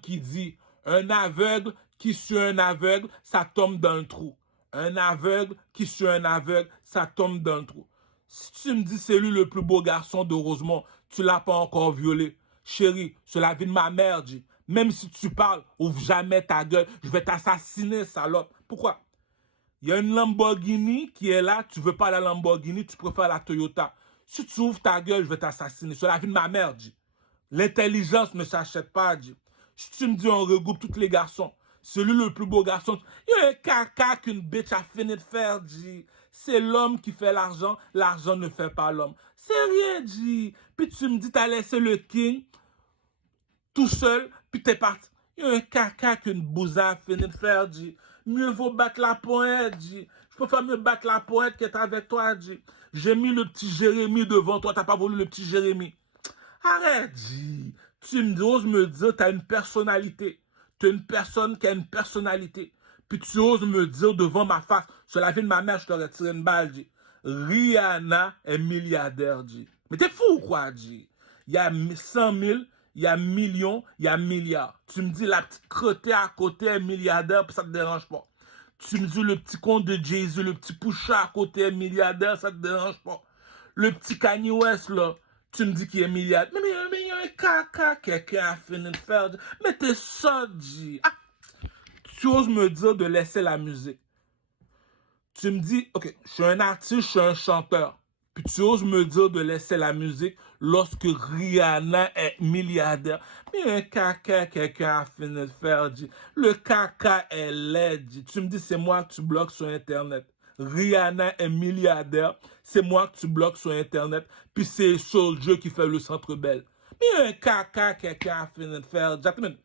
qui dit, un aveugle qui suit un aveugle, ça tombe dans le trou. Un aveugle qui suit un aveugle, ça tombe dans le trou. Si tu me dis c'est lui le plus beau garçon de Rosemont, tu l'as pas encore violé. Chérie, c'est la vie de ma mère, dit. Même si tu parles, ouvre jamais ta gueule, je vais t'assassiner, salope. Pourquoi? Il y a une Lamborghini qui est là, tu veux pas la Lamborghini, tu préfères la Toyota. Si tu ouvres ta gueule, je vais t'assassiner. C'est la vie de ma mère, dit. L'intelligence ne s'achète pas, dit. Si tu me dis on regroupe tous les garçons, c'est lui le plus beau garçon. Il y a un caca qu'une bitch a fini de faire, dit. C'est l'homme qui fait l'argent ne fait pas l'homme. C'est rien, dit. Puis tu me dis, t'as laissé le king tout seul, puis t'es parti. Il y a un caca qu'une bousa a fini de faire, dit. Mieux vaut battre la pointe, dit. Je préfère mieux battre la pointe qu'être avec toi, dit. J'ai mis le petit Jérémy devant toi, t'as pas voulu le petit Jérémy. Arrête, dit. Tu oses me dire, t'as une personnalité. T'es une personne qui a une personnalité. Puis tu oses me dire devant ma face, sur la vie de ma mère, je t'aurais tiré une balle, dit. Rihanna est milliardaire, dit. Mais t'es fou ou quoi, dit? Il y a 100 000, il y a millions, il y a milliards. Tu me dis la petite crottée à côté est milliardaire, puis ça te dérange pas. Tu me dis le petit compte de Jay-Z, le petit Pusha à côté est milliardaire, ça te dérange pas. Le petit Kanye West, là, tu me dis qu'il est milliardaire. Mais il y a un caca, quelqu'un a fini de faire. Mais t'es ça, G. Ah, tu oses me dire de laisser la musique. Tu me dis, ok, je suis un artiste, je suis un chanteur. Puis tu oses me dire de laisser la musique lorsque Rihanna est milliardaire. Mais un caca, quelqu'un a fini de faire, dit. Le caca est laid, dit. Tu me dis, c'est moi que tu bloques sur Internet. Rihanna est milliardaire, c'est moi que tu bloques sur Internet, puis c'est Soulja qui fait le Centre Bell. Mais un caca, quelqu'un a fini de faire. Gentlemen,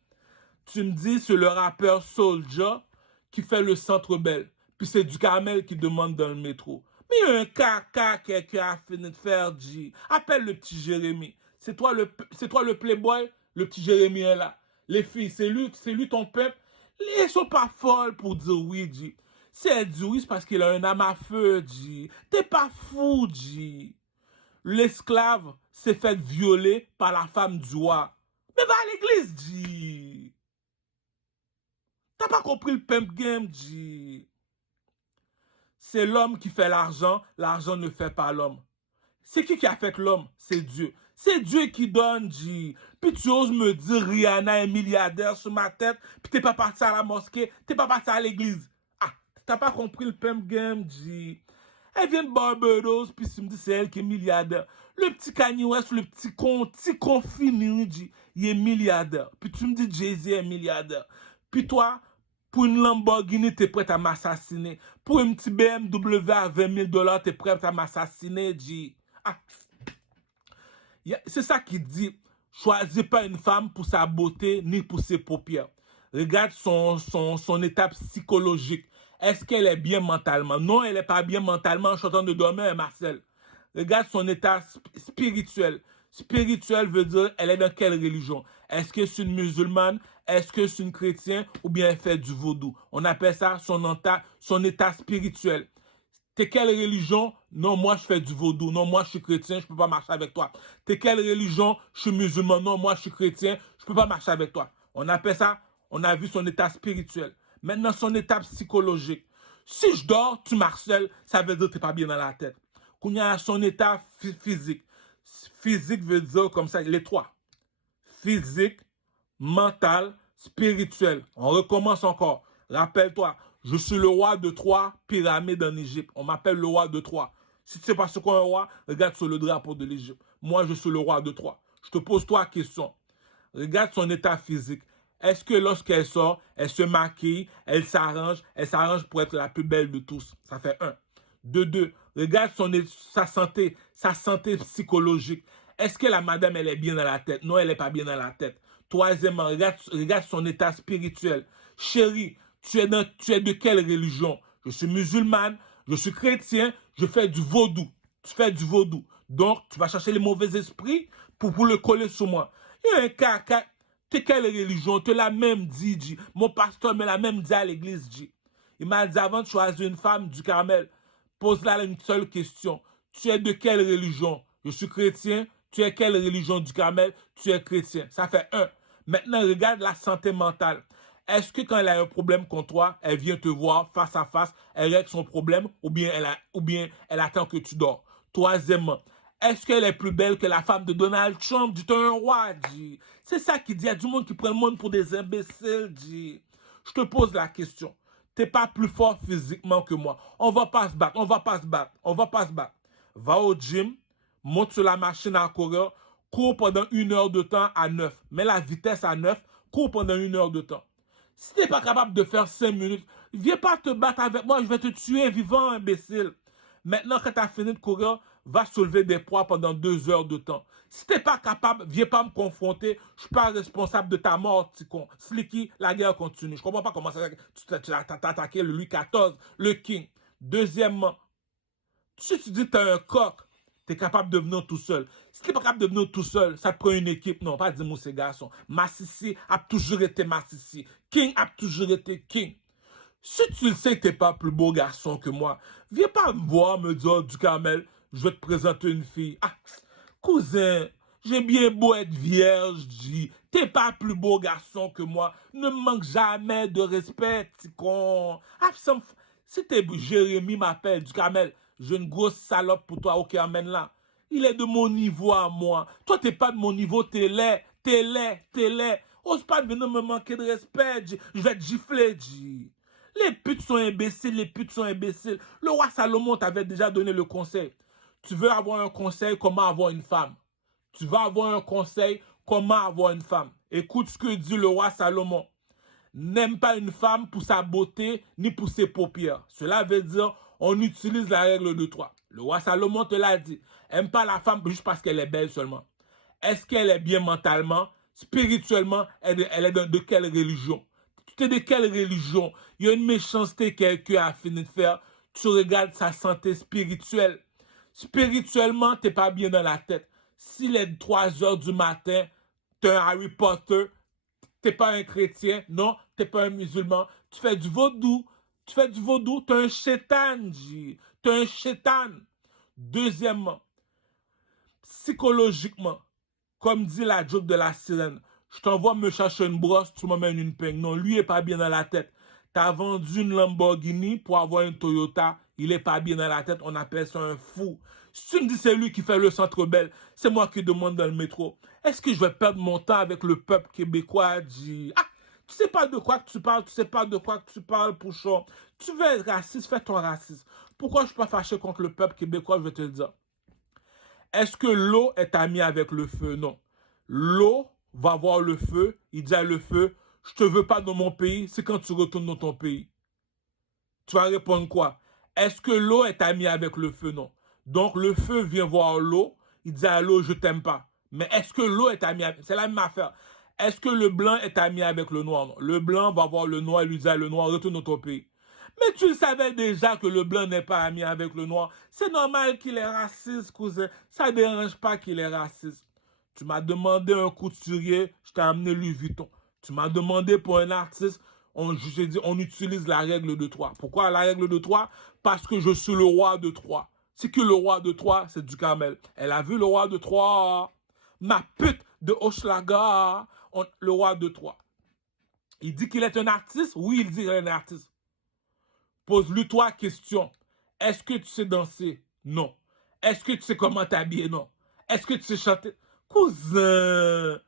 tu me dis, c'est le rappeur Soulja qui fait le Centre Bell, puis c'est du Camel qui demande dans le métro. Mais un caca, quelqu'un a fini de faire, G. Appelle le petit Jérémy. C'est toi le playboy, le petit Jérémy est là. Les filles, c'est lui ton peuple. Ils sont pas folles pour dire oui, G. Si elle dit oui, c'est parce qu'il a un âme à feu, G. T'es pas fou, G. L'esclave s'est fait violer par la femme du roi. Mais va à l'église, G. T'as pas compris le pimp game, G. C'est l'homme qui fait l'argent ne fait pas l'homme. C'est qui a fait l'homme? C'est Dieu. C'est Dieu qui donne, G. Puis tu oses me dire Rihanna est milliardaire sur ma tête, puis t'es pas parti à la mosquée, t'es pas parti à l'église. Ah, t'as pas compris le pimp game, G. Elle vient de Barbados, puis tu me dis c'est elle qui est milliardaire. Le petit Kanye West, le petit con fini, G, il est milliardaire. Puis tu me dis Jay-Z est milliardaire. Puis toi, pour une Lamborghini, t'es prêt à m'assassiner. Pour un petit BMW à 20 000 $, t'es prêt à m'assassiner, G. Ah. C'est ça qu'il dit. Choisis pas une femme pour sa beauté ni pour ses paupières. Regarde son état psychologique. Est-ce qu'elle est bien mentalement? Non, elle n'est pas bien mentalement. Je suis en train de dormir, Marcel. Regarde son état spirituel. Spirituel veut dire, elle est dans quelle religion? Est-ce que c'est une musulmane? Est-ce que c'est une chrétienne? Ou bien elle fait du vaudou? On appelle ça son état spirituel. T'es quelle religion? Non, moi je fais du vaudou. Non, moi je suis chrétien, je peux pas marcher avec toi. T'es quelle religion? Je suis musulman. Non, moi je suis chrétien, je peux pas marcher avec toi. On appelle ça, on a vu son état spirituel. Maintenant, son état psychologique. Si je dors, tu marcelles, ça veut dire que t'es pas bien dans la tête. Qu'on y a son état physique. Physique veut dire comme ça, les trois. Physique, mental, spirituel. On recommence encore. Rappelle-toi, je suis le roi de 3 pyramides en Égypte. On m'appelle le roi de 3. Si tu sais pas ce qu'est un roi, regarde sur le drapeau de l'Égypte. Moi, je suis le roi de 3. Je te pose toi la question. Regarde son état physique. Est-ce que lorsqu'elle sort, elle se maquille, elle s'arrange pour être la plus belle de tous? Ça fait 1. De 2, regarde sa santé psychologique. Est-ce que la madame, elle est bien dans la tête? Non, elle n'est pas bien dans la tête. Troisièmement, regarde son état spirituel. Chérie, tu es de quelle religion? Je suis musulmane, je suis chrétien, je fais du vaudou. Tu fais du vaudou. Donc, tu vas chercher les mauvais esprits pour le coller sur moi. Il y a un caca. T'es quelle religion? Tu l'as même dit, G. Mon pasteur me l'a même dit à l'église, G. Il m'a dit avant de choisir une femme du Carmel, pose-la une seule question. Tu es de quelle religion? Je suis chrétien. Tu es quelle religion du Carmel? Tu es chrétien. Ça fait 1. Maintenant, regarde la santé mentale. Est-ce que quand elle a un problème contre toi, elle vient te voir face à face, elle règle son problème ou bien elle attend que tu dors? Troisièmement, est-ce qu'elle est plus belle que la femme de Donald Trump? Dis-toi un roi, G. C'est ça qu'il dit. Il y a du monde qui prend le monde pour des imbéciles, G. Je te pose la question. T'es pas plus fort physiquement que moi. On va pas se battre. Va au gym, monte sur la machine à courir, cours pendant 1 heure de temps à 9. Mets la vitesse à 9, cours pendant 1 heure de temps. Si t'es pas capable de faire 5 minutes, viens pas te battre avec moi, je vais te tuer vivant, imbécile. Maintenant, quand tu as fini de courir, va soulever des poids pendant 2 heures de temps. Si t'es pas capable, viens pas me confronter. Je suis pas responsable de ta mort, petit con. Slicky, la guerre continue. Je comprends pas comment ça, tu as attaqué le Louis XIV, le King. Deuxièmement, si tu dis que tu as un coq, tu es capable de venir tout seul. Si tu n'es pas capable de venir tout seul, ça te prend une équipe. Non, pas dis-moi ces garçons. Massissi a toujours été Massissi. King a toujours été King. Si tu le sais que tu n'es pas plus beau garçon que moi, viens pas me voir me dire, oh, du Carmel, je vais te présenter une fille. Ah, cousin, j'ai bien beau être vierge, G. T'es pas plus beau garçon que moi. Ne me manque jamais de respect, petit con. Ah, si t'es Jérémy m'appelle, du Carmel, j'ai une grosse salope pour toi, ok, amène-la. Il est de mon niveau à moi. Toi, t'es pas de mon niveau, t'es laid. Ose pas venir me manquer de respect, G. Je vais te gifler, G. Les putes sont imbéciles. Le roi Salomon t'avait déjà donné le conseil. Tu veux avoir un conseil, comment avoir une femme. Tu veux avoir un conseil, comment avoir une femme. Écoute ce que dit le roi Salomon. N'aime pas une femme pour sa beauté ni pour ses paupières. Cela veut dire, on utilise la règle de 3. Le roi Salomon te l'a dit. Aime pas la femme juste parce qu'elle est belle seulement. Est-ce qu'elle est bien mentalement, spirituellement, elle est de quelle religion? Tu es de quelle religion? Il y a une méchanceté que quelqu'un a fini de faire. Tu regardes sa santé spirituelle. Spirituellement, tu n'es pas bien dans la tête. S'il est 3 heures du matin, tu es un Harry Potter, tu n'es pas un chrétien, non, tu n'es pas un musulman, tu fais du vaudou. Tu fais du vaudou, tu es un chétan, tu es un chétan. Deuxièmement, psychologiquement, comme dit la joke de la sirène, je t'envoie me chercher une brosse, tu m'emmènes une peigne. Non, lui est pas bien dans la tête. T'as vendu une Lamborghini pour avoir une Toyota, il est pas bien dans la tête, on appelle ça un fou. Si tu me dis c'est lui qui fait le Centre Bell, c'est moi qui demande dans le métro. Est-ce que je vais perdre mon temps avec le peuple québécois? Ah, tu sais pas de quoi que tu parles, tu sais pas de quoi que tu parles, Pouchon. Tu veux être raciste, fais ton racisme. Pourquoi je suis pas fâché contre le peuple québécois, je vais te le dire. Est-ce que l'eau est amie avec le feu? Non. L'eau va voir le feu, il dit à le feu, je te veux pas dans mon pays, c'est quand tu retournes dans ton pays. Tu vas répondre quoi? Est-ce que l'eau est amie avec le feu? Non. Donc le feu vient voir l'eau, il dit à l'eau, je t'aime pas. Mais est-ce que l'eau est amie avec... C'est la même affaire. Est-ce que le blanc est ami avec le noir? Non. Le blanc va voir le noir et lui dit à le noir, retourne dans ton pays. Mais tu le savais déjà que le blanc n'est pas ami avec le noir. C'est normal qu'il est raciste, cousin. Ça ne dérange pas qu'il est raciste. Tu m'as demandé un couturier, je t'ai amené Louis Vuitton. Tu m'as demandé pour un artiste, je dit, on utilise la règle de 3. Pourquoi la règle de 3? Parce que je suis le roi de 3. C'est que le roi de 3, c'est du Carmel. Elle a vu le roi de 3. Ma pute de Hochelaga, le roi de 3. Il dit qu'il est un artiste? Oui, il dit qu'il est un artiste. Pose-lui 3 questions. Est-ce que tu sais danser? Non. Est-ce que tu sais comment t'habiller? Non. Est-ce que tu sais chanter? Cousin,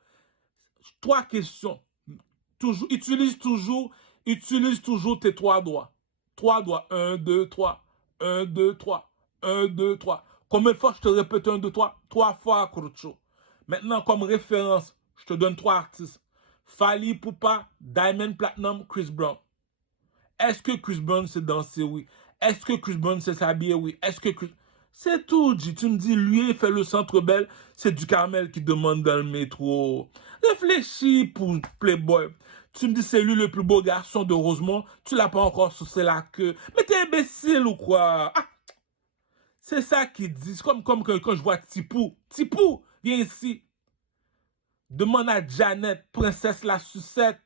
3 questions. Toujours, utilise toujours tes 3 doigts. 3 doigts. 1, 2, 3. 1, 2, 3. 1, 2, 3. Combien de fois je te répète 1, 2, 3? 3 fois, Crucho. Maintenant, comme référence, je te donne 3 artistes. Fally Ipupa, Diamond Platinum, Chris Brown. Est-ce que Chris Brown sait danser? Oui. Est-ce que Chris Brown sait s'habiller? Oui. Est-ce que Chris... C'est tout, G. Tu me dis, lui, il fait le Centre Bell, c'est du Carmel qui demande dans le métro. Réfléchis pour Playboy. Tu me dis, c'est lui le plus beau garçon de Rosemont, tu l'as pas encore sucé la queue. Mais t'es imbécile ou quoi? Ah, c'est ça qu'il dit. C'est comme quand je vois Tipou. Tipou, viens ici. Demande à Janet, princesse la sucette.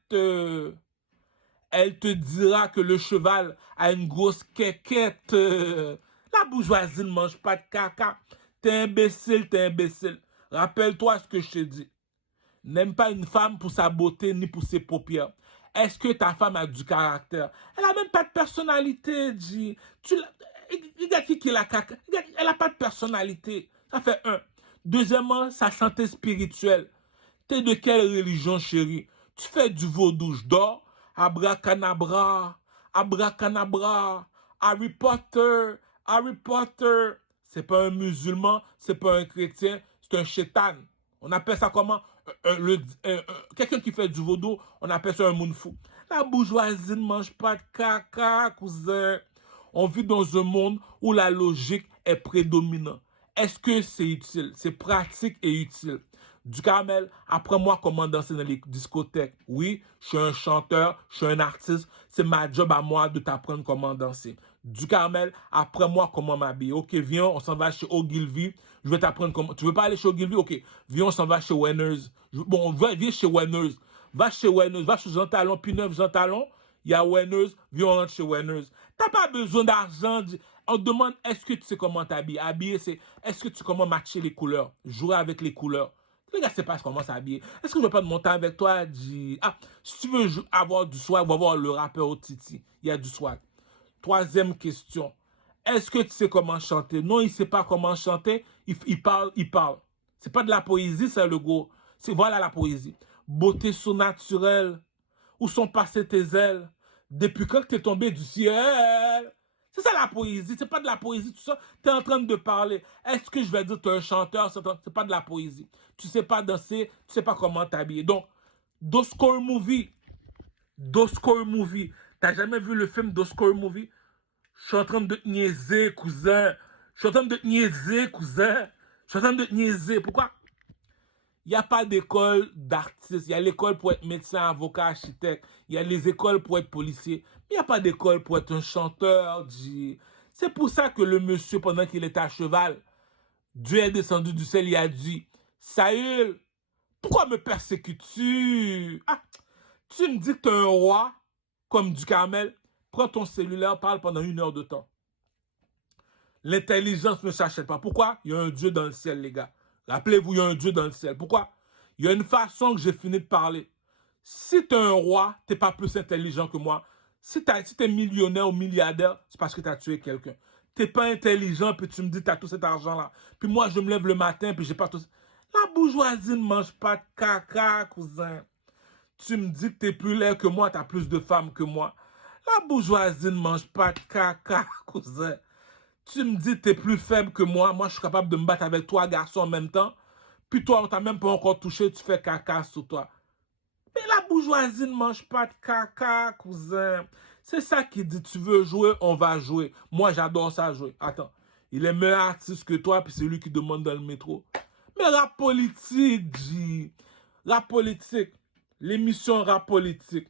Elle te dira que le cheval a une grosse quéquette. La bourgeoisie ne mange pas de caca. T'es imbécile, t'es imbécile. Rappelle-toi ce que je te dis. N'aime pas une femme pour sa beauté ni pour ses paupières. Est-ce que ta femme a du caractère? Elle a même pas de personnalité, G. Regarde qui la caca. Elle a pas de personnalité. Ça fait 1. Deuxièmement, sa santé spirituelle. T'es de quelle religion, chérie? Tu fais du vaudou, je dors. Abracadabra, abracadabra, Harry Potter, Harry Potter. C'est pas un musulman, c'est pas un chrétien, c'est un chétan. On appelle ça comment? Quelqu'un qui fait du vaudou, on appelle ça un mounfou. La bourgeoisie ne mange pas de caca, cousin. On vit dans un monde où la logique est prédominante. Est-ce que c'est utile? C'est pratique et utile. Du Carmel, apprends-moi comment danser dans les discothèques. Oui, je suis un chanteur, je suis un artiste. C'est ma job à moi de t'apprendre comment danser. Du Carmel, apprends-moi comment m'habiller. Ok, viens, on s'en va chez Ogilvy. Je vais t'apprendre comment... Tu veux pas aller chez Ogilvy? Ok, viens, on s'en va chez Winners. Bon, viens chez Winners. Va chez Winners, va chez Jean Talon, puis 9 Jean Talon. Il y a Winners, viens, on rentre chez Winners. T'as pas besoin d'argent. On te demande, est-ce que tu sais comment t'habiller? Habiller, c'est, est-ce que tu sais comment matcher les couleurs? Jouer avec les couleurs. Les gars, c'est pas comment s'habiller. Est-ce que je vais pas de mon temps avec toi? Ah, si tu veux avoir du swag, va voir le rappeur au Titi. Il y a du swag. 3e question. Est-ce que tu sais comment chanter? Non, il sait pas comment chanter. Il parle. C'est pas de la poésie, c'est le gros. C'est voilà la poésie. Beauté surnaturelle. Où sont passées tes ailes? Depuis quand t'es tombé du ciel? C'est ça la poésie. C'est pas de la poésie, tout ça. Tu es en train de parler. Est-ce que je vais dire que tu es un chanteur? C'est pas de la poésie. Tu sais pas danser, tu sais pas comment t'habiller. Donc, Doscore Movie. Doscore Movie. T'as jamais vu le film Doscore Movie? Je suis en train de te niaiser, cousin. Je suis en train de te niaiser, cousin. Je suis en train de te niaiser. Pourquoi? Il n'y a pas d'école d'artiste. Il y a l'école pour être médecin, avocat, architecte. Il y a les écoles pour être policier. Mais il n'y a pas d'école pour être un chanteur. C'est pour ça que le monsieur, pendant qu'il était à cheval, Dieu est descendu du ciel, il a dit, Saül, pourquoi me persécutes-tu? Ah, tu me dis que tu es un roi, comme du Carmel. Prends ton cellulaire, parle pendant 1 heure de temps. L'intelligence ne s'achète pas. Pourquoi? Il y a un Dieu dans le ciel, les gars. Rappelez-vous, il y a un Dieu dans le ciel. Pourquoi? Il y a une façon que j'ai fini de parler. Si tu es un roi, tu n'es pas plus intelligent que moi. Si tu es millionnaire ou milliardaire, c'est parce que tu as tué quelqu'un. Tu n'es pas intelligent, puis tu me dis que tu as tout cet argent-là. Puis moi, je me lève le matin, puis j'ai pas tout... La bourgeoisie ne mange pas de caca, cousin. Tu me dis que tu es plus laid que moi, tu as plus de femmes que moi. La bourgeoisie ne mange pas de caca, cousin. Tu me dis que tu es plus faible que moi. Moi, je suis capable de me battre avec 3 garçons en même temps. Puis toi, on t'a même pas encore touché, tu fais caca sur toi. Mais la bourgeoisie ne mange pas de caca, cousin. C'est ça qui dit, tu veux jouer, on va jouer. Moi, j'adore ça jouer. Attends, il est meilleur artiste que toi, puis c'est lui qui demande dans le métro. Mais rap politique, G. Rap politique. L'émission rap politique.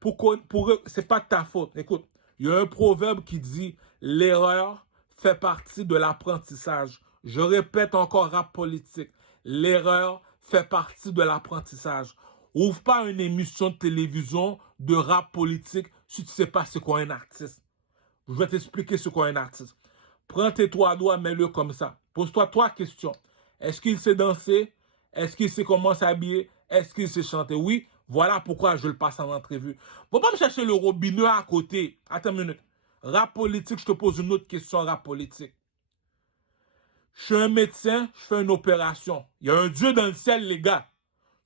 Pour eux, c'est pas de ta faute. Écoute, il y a un proverbe qui dit, l'erreur fait partie de l'apprentissage. Je répète encore rap politique. L'erreur fait partie de l'apprentissage. Ouvre pas une émission de télévision de rap politique si tu sais pas c'est quoi un artiste. Je vais t'expliquer ce qu'est un artiste. Prends tes 3 doigts, mets-le comme ça. Pose-toi 3 questions. Est-ce qu'il sait danser? Est-ce qu'il sait comment s'habiller? Est-ce qu'il sait chanter? Oui, voilà pourquoi je le passe en entrevue. Va pas me chercher le robinet à côté. Attends une minute. Rap politique, je te pose une autre question rap politique. Je suis un médecin, je fais une opération. Il y a un Dieu dans le ciel, les gars.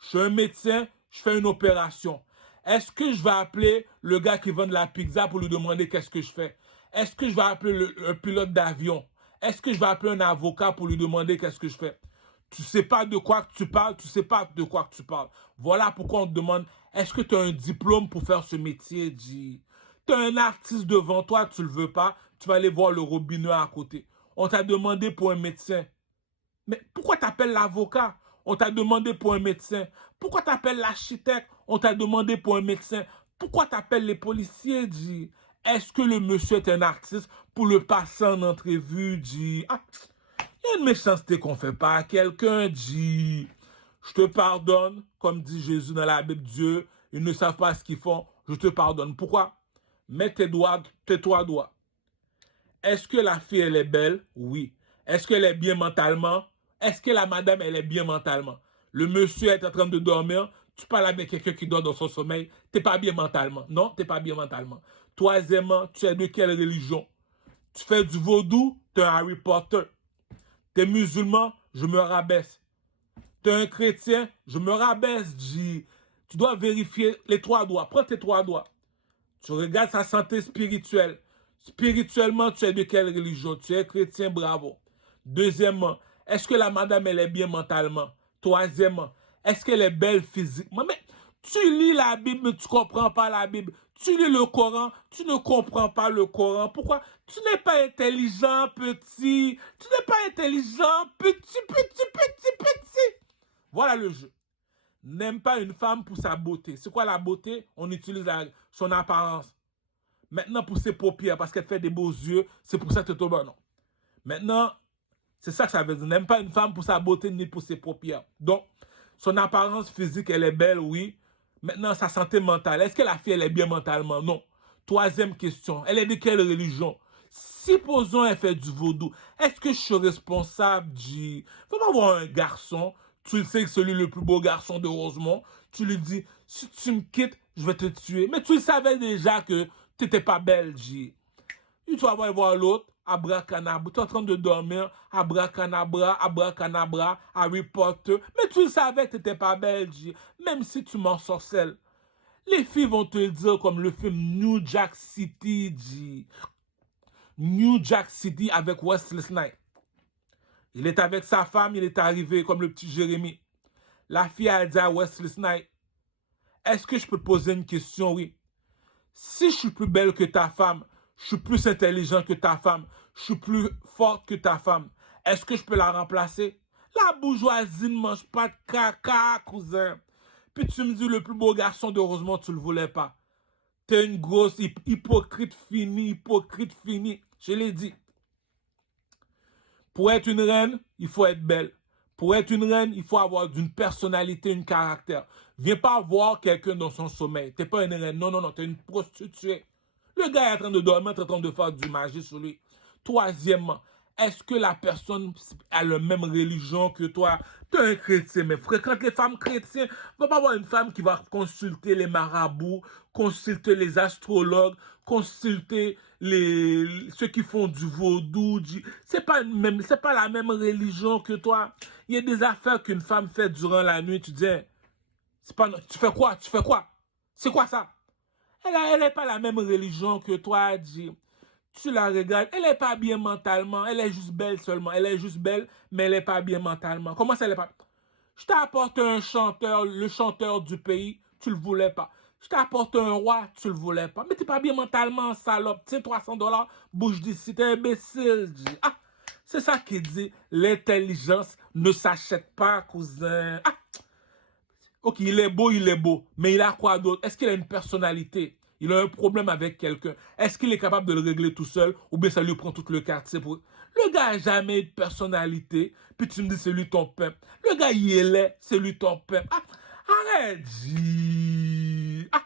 Je suis un médecin, je fais une opération. Est-ce que je vais appeler le gars qui vend de la pizza pour lui demander qu'est-ce que je fais? Est-ce que je vais appeler un pilote d'avion? Est-ce que je vais appeler un avocat pour lui demander qu'est-ce que je fais? Tu sais pas de quoi que tu parles, tu sais pas de quoi que tu parles. Voilà pourquoi on te demande, est-ce que tu as un diplôme pour faire ce métier, G? Tu as un artiste devant toi, tu le veux pas, tu vas aller voir le robinet à côté. On t'a demandé pour un médecin. Mais pourquoi t'appelles l'avocat? On t'a demandé pour un médecin. Pourquoi t'appelles l'architecte? On t'a demandé pour un médecin. Pourquoi t'appelles les policiers, G? Est-ce que le monsieur est un artiste pour le passer en entrevue, G? Ah, il y a une méchanceté qu'on fait pas à quelqu'un, G. Je te pardonne, comme dit Jésus dans la Bible, Dieu, ils ne savent pas ce qu'ils font, je te pardonne. Pourquoi? Mets tes 3 doigts. Est-ce que la fille, elle est belle? Oui. Est-ce qu'elle est bien mentalement? Est-ce que la madame, elle est bien mentalement? Le monsieur est en train de dormir, tu parles avec quelqu'un qui dort dans son sommeil, t'es pas bien mentalement. Non, t'es pas bien mentalement. Troisièmement, tu es de quelle religion? Tu fais du vaudou, t'es un Harry Potter. T'es musulman, je me rabaisse. T'es un chrétien, je me rabaisse, G. Tu dois vérifier les 3 doigts. Prends tes 3 doigts. Tu regardes sa santé spirituelle. Spirituellement, tu es de quelle religion? Tu es chrétien, bravo. Deuxièmement, est-ce que la madame, elle est bien mentalement? Troisièmement, est-ce qu'elle est belle physiquement? Mais tu lis la Bible, mais tu ne comprends pas la Bible. Tu lis le Coran, tu ne comprends pas le Coran. Pourquoi? Tu n'es pas intelligent, petit. Tu n'es pas intelligent, petit. Voilà le jeu. N'aime pas une femme pour sa beauté. C'est quoi la beauté? On utilise son apparence. Maintenant, pour ses paupières, parce qu'elle fait des beaux yeux, c'est pour ça que tu tombes. Non. Maintenant, c'est ça que ça veut dire. N'aime pas une femme pour sa beauté ni pour ses paupières. Donc, son apparence physique, elle est belle, oui. Maintenant, sa santé mentale. Est-ce que la fille, elle est bien mentalement? Non. Troisième question. Elle est de quelle religion? Supposons elle fait du vaudou. Est-ce que je suis responsable du... Faut pas avoir un garçon. Tu le sais que c'est lui le plus beau garçon de Rosemont. Tu lui dis, si tu me quittes, je vais te tuer. Mais tu le savais déjà que tu n'étais pas belle, G. Et tu vas voir l'autre, abracadabra. Tu es en train de dormir, abracadabra, Harry Potter. Mais tu le savais que tu n'étais pas belle, G. Même si tu m'ensorcelles. Les filles vont te le dire comme le film New Jack City, G. New Jack City avec Wesley Snipes. Il est avec sa femme, il est arrivé comme le petit Jérémy. La fille a dit à Wesley Snipes, est-ce que je peux te poser une question? Oui. Si je suis plus belle que ta femme, je suis plus intelligent que ta femme, je suis plus forte que ta femme, est-ce que je peux la remplacer? La bourgeoisie ne mange pas de caca, cousin. Puis tu me dis, le plus beau garçon de Rosemont, tu le voulais pas. T'es une grosse hypocrite finie, Je l'ai dit. Pour être une reine, il faut être belle. Pour être une reine, il faut avoir d'une personnalité, un caractère. Viens pas voir quelqu'un dans son sommeil. T'es pas une reine. Non, non, non, t'es une prostituée. Le gars est en train de dormir, est en train de faire du magie sur lui. Troisièmement, est-ce que la personne a la même religion que toi? Tu es un chrétien, mais fréquente les femmes chrétiennes. Va pas avoir une femme qui va consulter les marabouts, consulter les astrologues, consulter ceux qui font du vaudou. C'est pas la même religion que toi. Il y a des affaires qu'une femme fait durant la nuit. Tu dis, tu fais quoi? Tu fais quoi? C'est quoi ça? Elle n'est pas la même religion que toi, dit. Tu la regardes, elle n'est pas bien mentalement, elle est juste belle seulement. Elle est juste belle, mais elle n'est pas bien mentalement. Comment ça, elle n'est pas... Je t'ai apporté un chanteur, le chanteur du pays, tu le voulais pas. Je t'ai apporté un roi, tu le voulais pas. Mais t'es pas bien mentalement, salope. Tiens, $300, bouge d'ici, t'es imbécile. Ah, c'est ça qui dit, l'intelligence ne s'achète pas, cousin. Ah, ok, il est beau, mais il a quoi d'autre? Est-ce qu'il a une personnalité? Il a un problème avec quelqu'un. Est-ce qu'il est capable de le régler tout seul ou bien ça lui prend tout le quartier pour... Le gars n'a jamais eu de personnalité, puis tu me dis c'est lui ton peuple. Le gars il est laid, c'est lui ton peuple. Ah, arrête, dis. Ah.